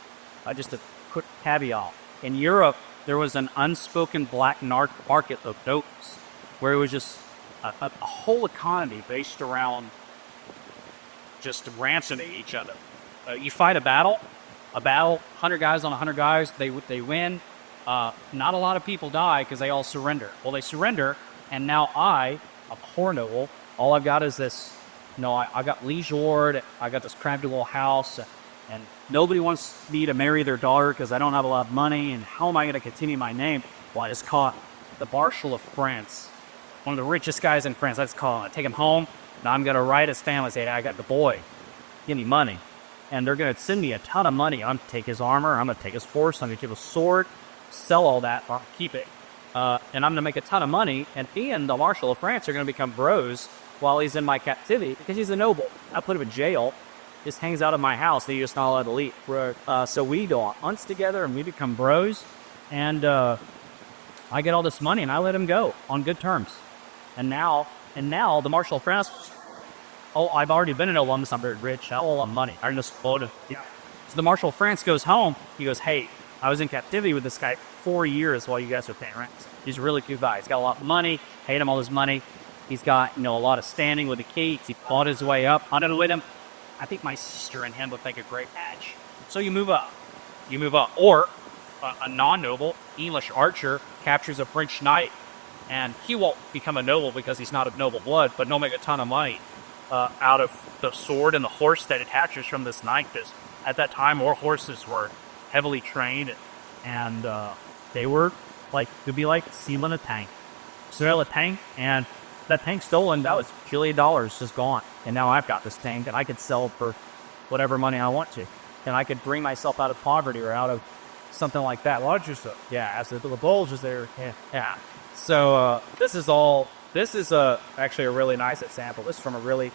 Just a quick caveat. In Europe, there was an unspoken black market of notes, where it was just a whole economy based around just ransoming each other. You fight a battle, 100 guys on 100 guys, they win. Not a lot of people die because they all surrender. Well, they surrender, and now a poor noble, all I've got is this, I got liege lord, I got this cramped little house, and nobody wants me to marry their daughter because I don't have a lot of money, and how am I going to continue my name? Well, I just caught the Marshal of France, one of the richest guys in France. I just call him, I take him home, and I'm going to write his family, say, I got the boy, give me money. And they're going to send me a ton of money. I'm going to take his armor, I'm going to take his horse, I'm going to take his sword, sell all that, or keep it. And I'm going to make a ton of money, and he and the Marshal of France are going to become bros while he's in my captivity because he's a noble. I put him in jail, just hangs out at my house. He's just not allowed to leave. Right. So we go on hunts together, and we become bros. And I get all this money, and I let him go on good terms. And now the Marshall France. Oh, I've already been in Columbus. I'm very rich. I owe him money. I just owed him. Yeah. So the Marshall France goes home. He goes, hey, I was in captivity with this guy 4 years while you guys were paying rent. He's a really cool guy. He's got a lot of money. Paid him all his money. He's got, a lot of standing with the kids. He fought his way up. I don't know with him. I think my sister and him would make a great match. So you move up. Or a non-noble English archer captures a French knight, and he won't become a noble because he's not of noble blood, but he'll make a ton of money out of the sword and the horse that attaches from this knight. Because at that time, our horses were heavily trained, and they were it'd be like sealing a tank. Sail a tank, and that tank stolen, that was $1 billion just gone. And now I've got this tank that I could sell for whatever money I want to. And I could bring myself out of poverty or out of something like that. Launch yourself. Yeah, as the bulge is there. Yeah. So this is actually a really nice example. This is from a really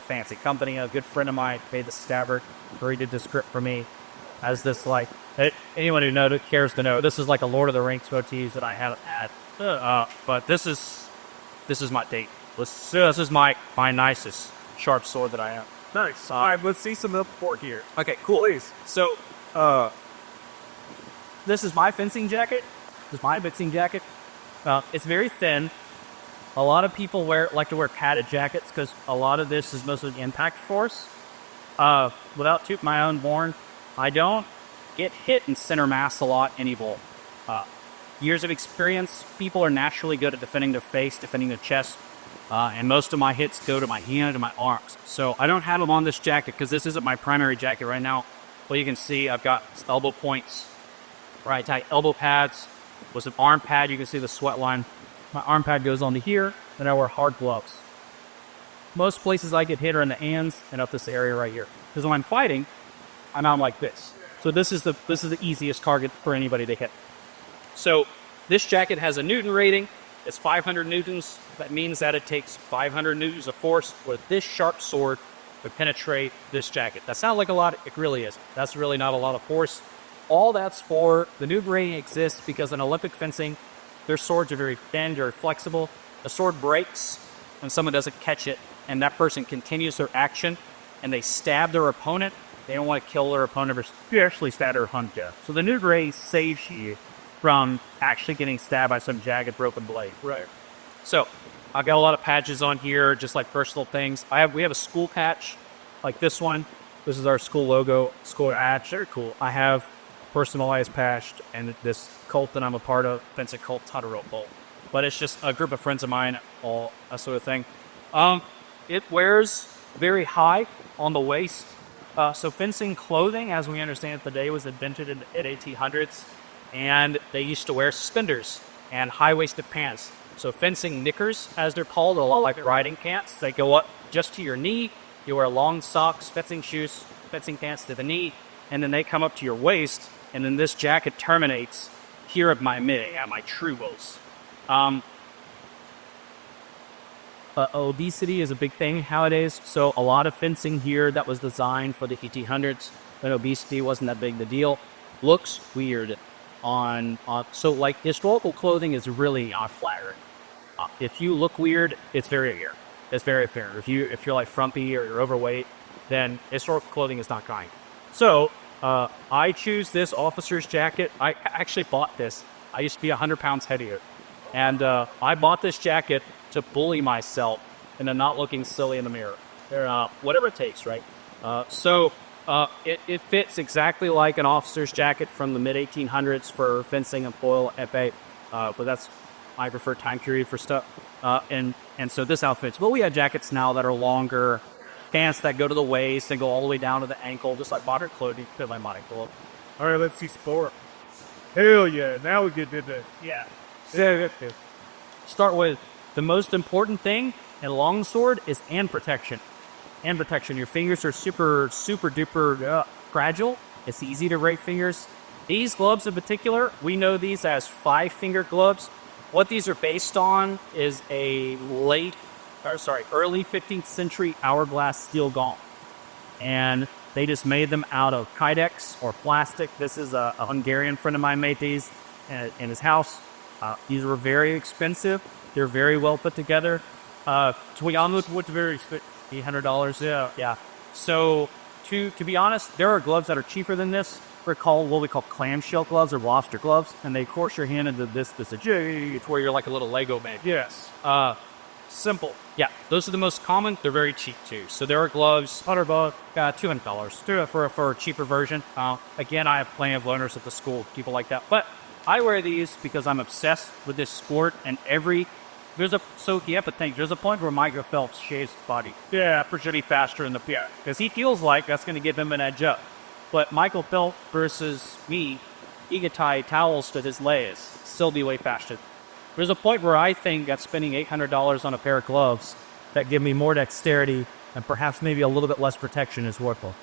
fancy company. A good friend of mine made the stabber, redid the script for me. As this anyone who cares to know, this is like a Lord of the Rings motif that I haven't had. But this is my date. This is my nicest sharp sword that I have. Nice. All right, let's see some of the port here. Okay, cool. Please. So, this is my fencing jacket. It's very thin. A lot of people like to wear padded jackets because a lot of this is mostly impact force. Without tooting my own horn, I don't get hit in center mass a lot anymore. Years of experience, people are naturally good at defending their face, defending their chest, and most of my hits go to my hand and my arms. So I don't have them on this jacket because this isn't my primary jacket right now. Well, you can see I've got elbow points, right tight elbow pads with an arm pad. You can see the sweat line. My arm pad goes onto here, and I wear hard gloves. Most places I get hit are in the hands and up this area right here. Because when I'm fighting, I'm out like this. So this is the easiest target for anybody to hit. So this jacket has a Newton rating. It's 500 newtons. That means that it takes 500 newtons of force with this sharp sword to penetrate this jacket. That sounds like a lot. It really is. That's really not a lot of force. All that's for the Newton rating exists because in Olympic fencing, their swords are very thin, very flexible. The sword breaks when someone doesn't catch it, and that person continues their action, and they stab their opponent. They don't want to kill their opponent or especially stab their hunter. So the Newton rating saves you from actually getting stabbed by some jagged, broken blade. Right. So I've got a lot of patches on here, just like personal things. We have a school patch, like this one. This is our school logo, school patch. Very cool. I have personalized patch, and this cult that I'm a part of, fencing cult, Hutter Rope Bolt. But it's just a group of friends of mine, all that sort of thing. It wears very high on the waist. So fencing clothing, as we understand it today, was invented in the 1800s. And they used to wear suspenders and high-waisted pants. So fencing knickers, as they're called, a lot like riding pants. They go up just to your knee. You wear long socks, fencing shoes, fencing pants to the knee, and then they come up to your waist. And then this jacket terminates here at my truels. Obesity is a big thing nowadays. So a lot of fencing here that was designed for the 1800s, when obesity wasn't that big the deal, looks weird. So like historical clothing is really not flattering. If you look weird, it's very fair. It's very fair. If you're like frumpy or you're overweight, then historical clothing is not kind. So I choose this officer's jacket. I actually bought this. I used to be 100 pounds heavier, and I bought this jacket to bully myself into not looking silly in the mirror. Whatever it takes, right? It fits exactly like an officer's jacket from the mid-1800s for fencing and foil epee, but that's my preferred time period for stuff. And so this outfits. Well, we have jackets now that are longer, pants that go to the waist and go all the way down to the ankle, just like modern clothing. Fit my modern clothes. All right, let's see sport. Hell yeah! Now we get into yeah. Start with the most important thing in longsword is hand protection. Hand protection. Your fingers are super duper fragile. It's easy to break fingers. These gloves in particular, we know these as 5-finger gloves. What these are based on is a early 15th century hourglass steel gauntlet. and they just made them out of Kydex or plastic. This is a Hungarian friend of mine made these in his house. These were very expensive. They're very well put together. To be honest, what's very expensive? $800. Yeah. Yeah. So to be honest, there are gloves that are cheaper than this. They're called what we call clamshell gloves or lobster gloves, and they course your hand into this it's where you're like a little Lego man. Yes. Simple. Yeah, those are the most common. They're very cheap too. So there are gloves, $100, $200 for a cheaper version. Again, I have plenty of learners at the school, people like that. But I wear these because I'm obsessed with this sport, and there's a point where Michael Phelps shaves his body. Yeah. Should be faster in the because he feels like that's going to give him an edge up. But Michael Phelps versus me, he could tie towels to his legs, still be way faster. There's a point where I think that spending $800 on a pair of gloves that give me more dexterity and perhaps maybe a little bit less protection is worthwhile.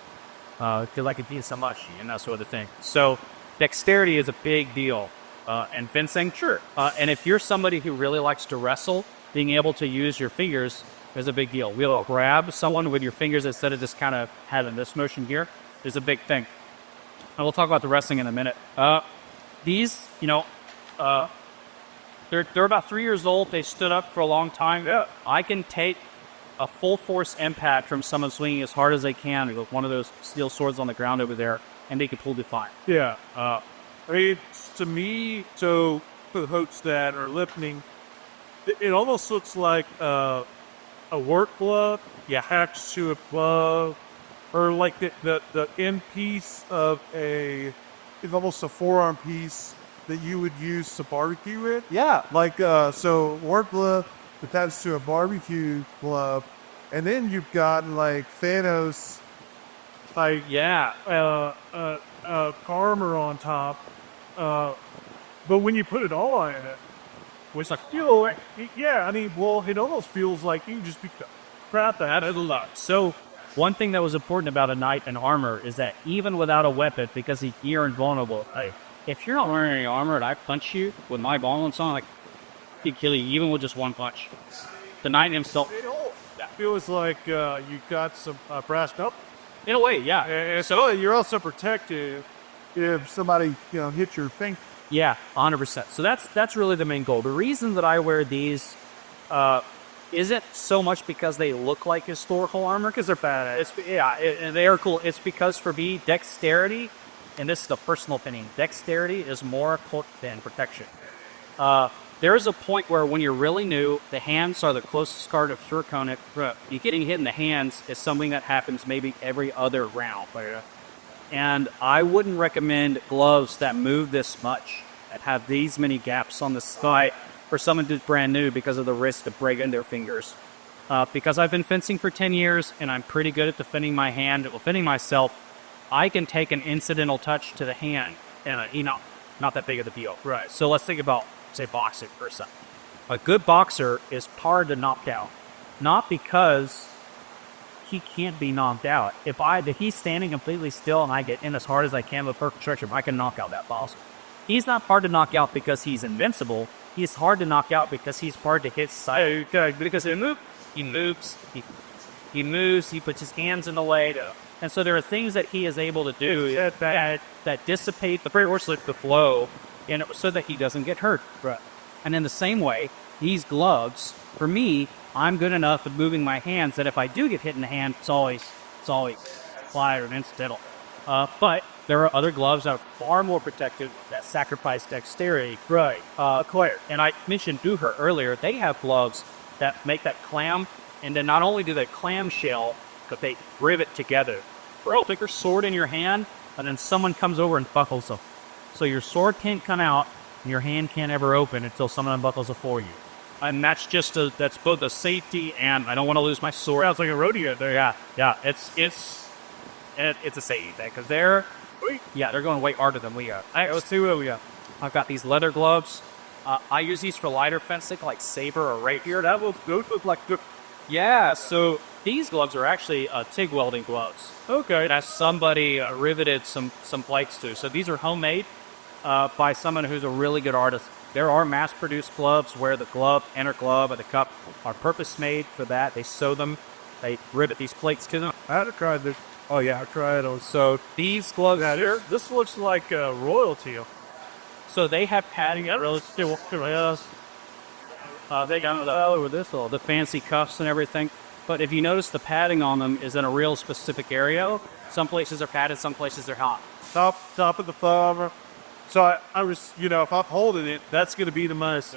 Because I could do so much and that sort of thing. So dexterity is a big deal. And fencing, sure. And if you're somebody who really likes to wrestle, being able to use your fingers is a big deal. We'll grab someone with your fingers instead of just kind of having this motion here is a big thing. And we'll talk about the wrestling in a minute. These, they're about 3 years old. They stood up for a long time. Yeah. I can take a full force impact from someone swinging as hard as they can with one of those steel swords on the ground over there, and they can pull the fine. Yeah. To me, so for the folks that are listening, it almost looks like a work glove attached to a glove, or like the end piece of it's almost a forearm piece that you would use to barbecue with. Yeah, like so work glove attached to a barbecue glove, and then you've got like Thanos, like armor on top. But when you put it all on it, Which like, it almost feels like you just beat the crap out of it. So one thing that was important about a knight and armor is that even without a weapon, because you're invulnerable, if you're not wearing any armor and I punch you with my gauntlets on, I can kill you even with just one punch. The knight himself. That feels like you got some brassed up. In a way, yeah. And so you're also protected if somebody hits your finger. Yeah, 100%. So that's really the main goal. The reason that I wear these isn't so much because they look like historical armor, because they're badass. They are cool. It's because for me, dexterity, and this is the personal opinion, dexterity is more important than protection. There is a point where when you're really new, the hands are the closest guard of your opponent. You getting hit in the hands is something that happens maybe every other round. And I wouldn't recommend gloves that move this much, that have these many gaps on the side for someone who's brand new because of the risk of breaking their fingers. Because I've been fencing for 10 years and I'm pretty good at defending my hand, defending myself, I can take an incidental touch to the hand and, not that big of a deal. Right. So let's think about, say, boxing for a second. A good boxer is hard to knock out, not because he can't be knocked out. If he's standing completely still and I get in as hard as I can with perfect structure, I can knock out that boxer. He's not hard to knock out because he's invincible. He's hard to knock out because he's hard to hit side. Because he moves, he puts his hands in the way. And so there are things that he is able to do that dissipate the flow, so that he doesn't get hurt. Right. And in the same way, these gloves, for me, I'm good enough at moving my hands that if I do get hit in the hand, it's always fly or an incidental. But there are other gloves that are far more protective that sacrifice dexterity. Right. Claire. And I mentioned Goosehead earlier. They have gloves that make that clam, and then not only do they clamshell, but they rivet together. Stick your sword in your hand, and then someone comes over and buckles them. So your sword can't come out, and your hand can't ever open until someone unbuckles it for you. And that's that's both a safety and I don't want to lose my sword. Sounds like a rodeo there. Yeah. It's a safety thing because they're going way harder than we are. I've got these leather gloves. I use these for lighter fencing, like saber or rapier. That will go like good. Yeah. So these gloves are actually TIG welding gloves. Okay. That somebody riveted some plates to. So these are homemade by someone who's a really good artist. There are mass-produced gloves where the inner glove, and the cup are purpose-made for that. They sew them. They rivet these plates to them. I had to try this. Oh yeah, try it. So These gloves here, this looks like royalty. so they have padding. They got with this, all the fancy cuffs and everything. But if you notice, the padding on them is in a real specific area. Some places are padded, some places they're not. Top of the thumb. So I was, if I'm holding it, that's going to be the most.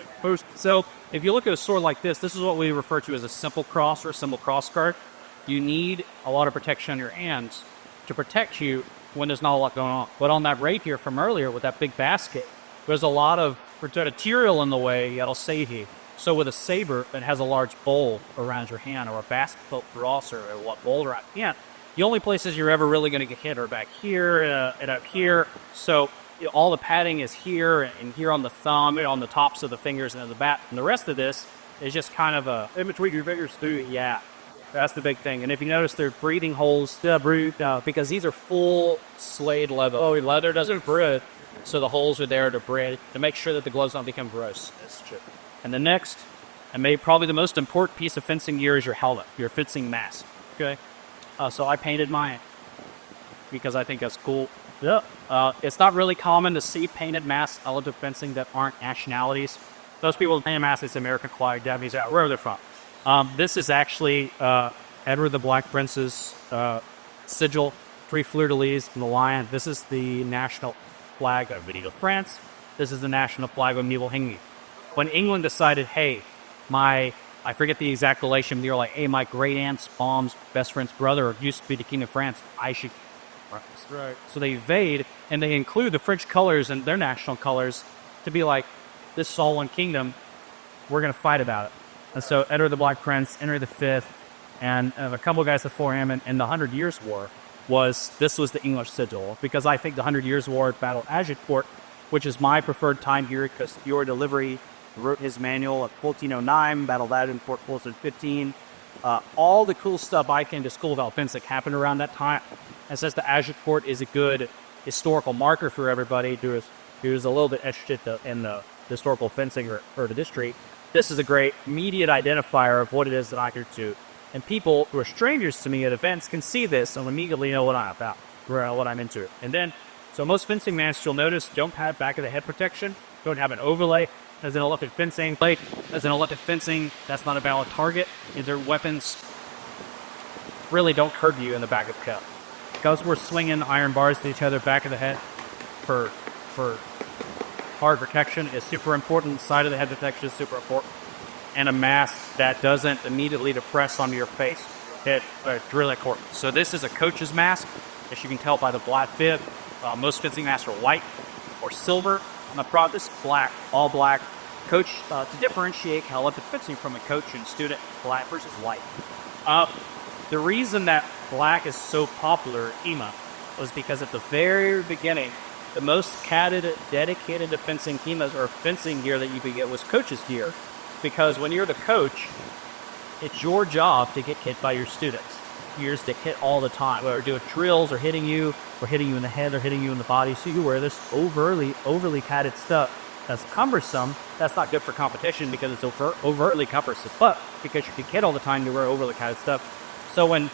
So if you look at a sword like this is what we refer to as a simple cross or a simple cross guard. You need a lot of protection on your hands to protect you when there's not a lot going on. But on that rapier from earlier with that big basket, there's a lot of material in the way that'll save you. So with a saber that has a large bowl around your hand, or a basketball cross, or a bowl around your hand, the only places you're ever really going to get hit are back here and up here. So all the padding is here and here on the thumb and on the tops of the fingers and the back. And the rest of this is just kind of in between your fingers too. Yeah, that's the big thing. And if you notice, there's breathing holes because these are full suede leather. Oh, leather doesn't breathe, so the holes are there to breathe to make sure that the gloves don't become gross. That's true. And the next, and maybe probably the most important piece of fencing gear is your helmet, your fencing mask. Okay, so I painted mine because I think that's cool. Yeah. It's not really common to see painted masks relative to fencing that aren't nationalities. Those people with painted masks, it's American flag, Japanese, wherever they're from. This is actually Edward the Black Prince's sigil, 3 fleur-de-lis and the lion. This is the national flag of medieval France. This is the national flag of medieval England. When England decided, hey, I forget the exact relation, but they were like, hey, my great-aunt's mom's best friend's brother used to be the king of France. I should... Right. So they invade, and they include the French colors and their national colors to be like, this is all one kingdom. We're going to fight about it. And so Edward the Black Prince, Henry V, and a couple of guys before him in the 100 Years' War this was the English sigil. Because I think the 100 Years' War at Battle of Agincourt, which is my preferred time period because your delivery wrote his manual at 1409, Battle of Agincourt, 1415. All the cool stuff I came to school about fencing happened around that time. And since the Agincourt is a good historical marker for everybody who's a little bit interested in the historical fencing or the history, this is a great immediate identifier of what it is that I do to. And people who are strangers to me at events can see this and immediately know what I'm about, what I'm into. And then, so most fencing masks you'll notice don't have back of the head protection, don't have an overlay. As in electric fencing, that's not a valid target. Their weapons really don't hurt you in the back of the head. Because we're swinging iron bars to each other back of the head for hard protection is super important. Side of the head protection is super important. And a mask that doesn't immediately depress onto your face, it's really important. So this is a coach's mask, as you can tell by the black fit. Most fencing masks are white or silver. On the product, this is black, all black. Coach, to differentiate Olympic fencing from a coach and student, black versus white. The reason that black is so popular at HEMA was because at the very beginning, the most dedicated to fencing HEMAs or fencing gear that you could get was coach's gear. Because when you're the coach, it's your job to get hit by your students. You're just get hit all the time, whether doing drills or hitting you in the head or hitting you in the body. So you wear this overly padded stuff that's cumbersome. That's not good for competition because it's overtly cumbersome. But because you get hit all the time, you wear overly padded stuff. So when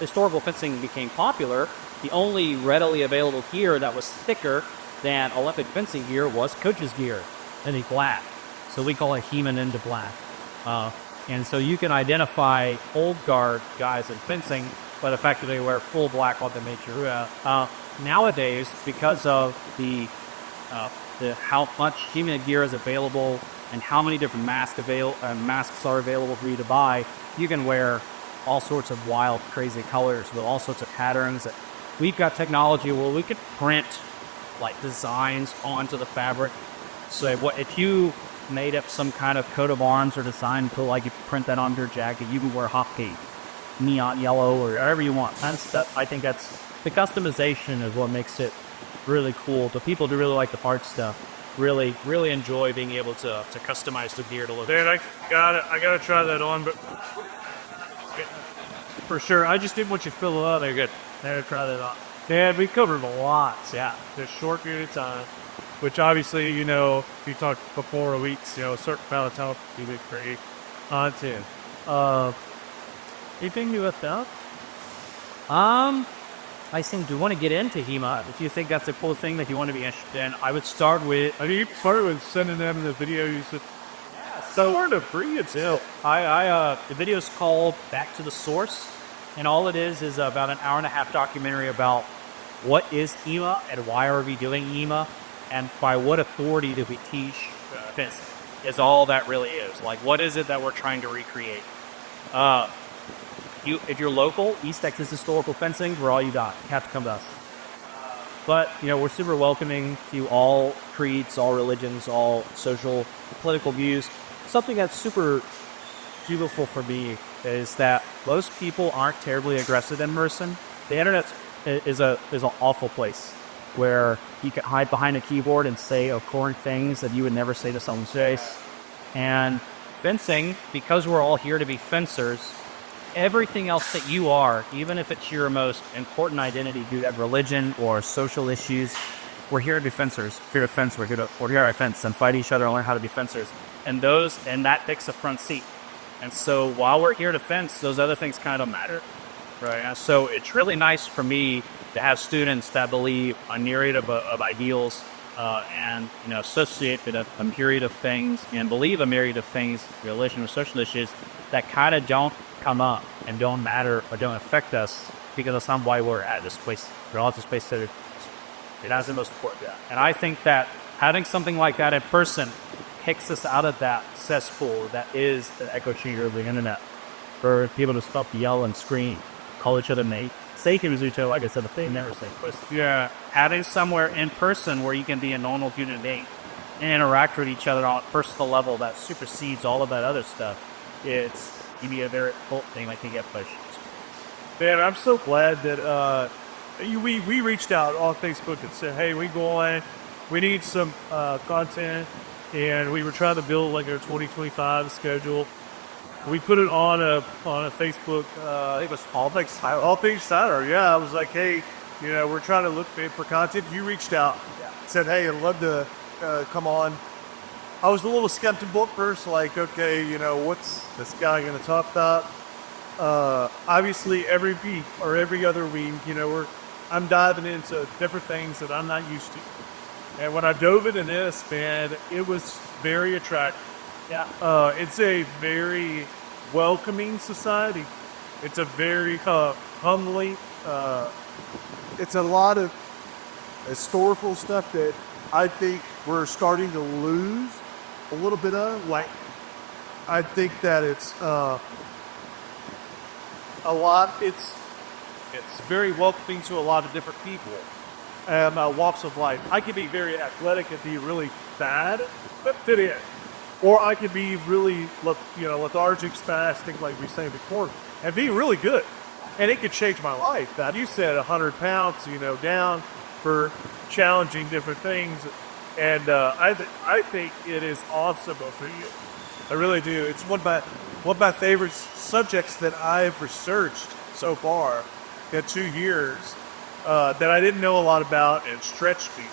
historical fencing became popular, the only readily available gear that was thicker than Olympic fencing gear was coach's gear, and it's black. So we call it HEMA into black. And so you can identify old guard guys in fencing by the fact that they wear full black on the major. Nowadays, because of the how much HEMA gear is available and how many different masks are available for you to buy, you can wear all sorts of wild, crazy colors with all sorts of patterns. We've got technology where we could print like designs onto the fabric. So if you made up some kind of coat of arms or design to like you print that on your jacket, you can wear hockey, neon yellow, or whatever you want. I think that's the customization is what makes it really cool. The people who really like the art stuff really enjoy being able to customize the gear to look. Dan, I gotta try that on, but for sure, I just didn't want you to fill it up. They're good. They're try that on. Dan, we covered a lot. Yeah, in a short period of time. Which obviously, if you talked before a week's, a certain amount of time, you would create content. Anything you left out? I think, do want to get into HEMA, if you think that's a cool thing that you want to be interested in, I would start with... I mean, you started with sending them the video you said. So hard to free it still. The video is called Back to the Source, and all it is about an hour-and-a-half documentary about what is HEMA and why are we doing HEMA, and by what authority do we teach fencing, is all that really is. Like, what is it that we're trying to recreate? If you're local, East Texas Historical Fencing, we're all you got. You have to come to us. But, we're super welcoming to all creeds, all religions, all social, political views. Something that's super beautiful for me is that most people aren't terribly aggressive in person. The internet is an awful place where you can hide behind a keyboard and say abhorrent things that you would never say to someone's face. And fencing, because we're all here to be fencers, everything else that you are, even if it's your most important identity due to religion or social issues, we're here to be fencers. We're here to fence. We're here to fence and fight each other and learn how to be fencers. And that takes a front seat. And so while we're here to fence, those other things kind of don't matter, right? And so it's really nice for me to have students that believe a myriad of ideals and associate with a myriad of things and believe a myriad of things, religion or social issues that kind of don't come up and don't matter or don't affect us because of some why we're at this place. We're all at this place that that's the most important. Yeah. And I think that having something like that in person kicks us out of that cesspool that is the echo chamber of the internet, for people to stop, yell, and scream, call each other mate, say things to each other, like I said, if they never say first. Yeah. Having somewhere in person where you can be a normal human being and interact with each other on a personal level that supersedes all of that other stuff, it's can be a very important thing that can get pushed. Man, I'm so glad that we reached out on Facebook and said, hey, we need some content, and we were trying to build like our 2025 schedule. We put it on a Facebook. I think it was All Things Tyler. Yeah, I was like, hey, we're trying to look for content. You reached out, said, hey, I'd love to come on. I was a little skeptical at first, like, okay, what's this guy going to talk about? Obviously, every week or every other week, I'm diving into different things that I'm not used to. And when I dove into this, man, it was very attractive. Yeah. It's a very welcoming society. It's a very humbling. It's a lot of historical stuff that I think we're starting to lose a little bit of. Like, I think that it's a lot. It's very welcoming to a lot of different people and walks of life. I can be very athletic and be really bad, but fit in. Or I could be really, lethargic, spastic, like we said before, and be really good. And it could change my life. That you said 100 pounds, down for challenging different things. And I think it is awesome for you. I really do. It's one of my favorite subjects that I've researched so far in 2 years that I didn't know a lot about and stretched me.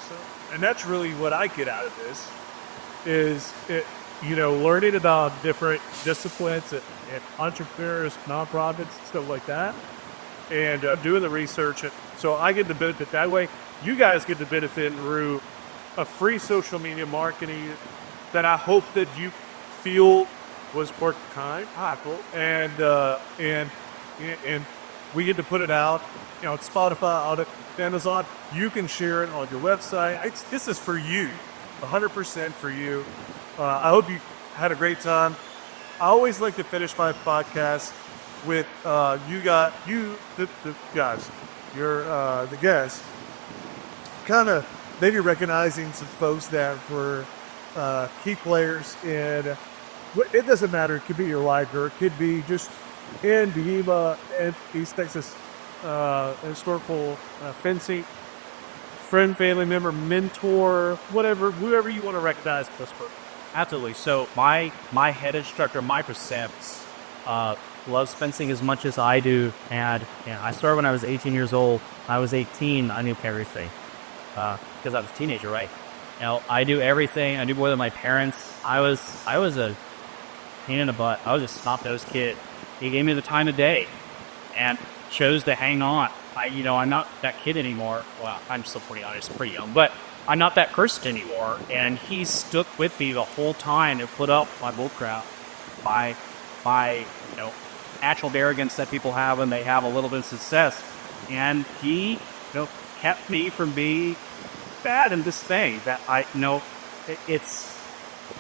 And that's really what I get out of this is learning about different disciplines and entrepreneurs, nonprofits, stuff like that, and doing the research. So I get the benefit that way. You guys get the benefit through a free social media marketing that I hope that you feel was worth the time. And we get to put it out, on Spotify, on Amazon. You can share it on your website. This is for you, 100% for you. I hope you had a great time. I always like to finish my podcast with the guys, you're the guests, kind of maybe recognizing some folks that were key players in. It doesn't matter. It could be your life, or it could be just in the and East Texas historical fencing. Friend, family member, mentor, whoever you want to recognize this person. Absolutely. So my head instructor, Mike Simmons, loves fencing as much as I do. And I started when I was 18 years old. I was 18. I knew everything because I was a teenager, right? I do everything. I do more than my parents. I was a pain in the butt. I was a snot-nosed kid. He gave me the time of day and chose to hang on. I'm not that kid anymore. Well, I'm still pretty honest, pretty young, but I'm not that person anymore. And he stuck with me the whole time and put up my bullcrap by natural arrogance that people have when they have a little bit of success. And he, kept me from being bad in this thing that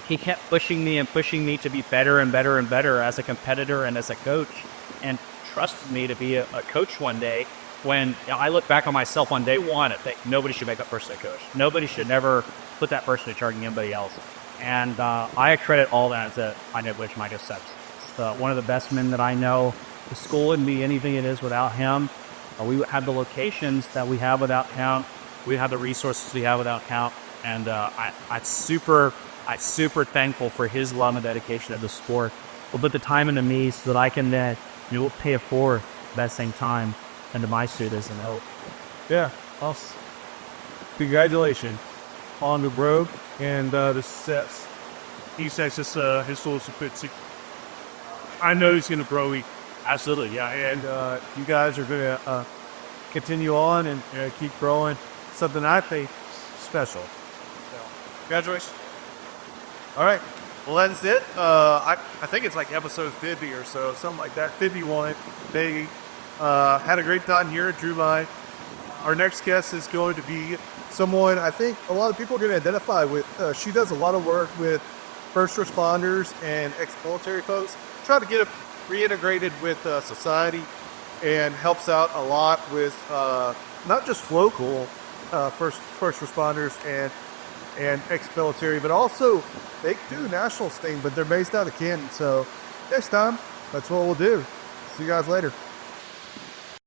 he kept pushing me to be better and better and better as a competitor and as a coach, and trusted me to be a coach one day. When I look back on myself on day one, I think nobody should make a first head coach. Nobody should never put that person in charge of anybody else. And I credit all that to I know which Michael Steps. It's one of the best men that I know. The school wouldn't be anything it is without him. We have the locations that we have without him. We have the resources we have without him. And I'm super thankful for his love and dedication to the sport. He'll put the time into me so that I can then pay it forward at the same time and to my students and hope. Yeah, awesome. Congratulations on the road and the success. He says his soul's a bit sick. I know he's going to grow. Absolutely, yeah. And you guys are going to continue on and keep growing. Something I think special. So, congratulations. All right. Well, that's it. I think it's like episode 50 or so, something like that. 51. They had a great time here at Drew Vine. Our next guest is going to be someone I think a lot of people are going to identify with. She does a lot of work with first responders and ex-military folks. Try to get them reintegrated with society, and helps out a lot with not just local first responders and ex-military, but also they do national thing, but they're based out of Canton. So next time, that's what we'll do. See you guys later.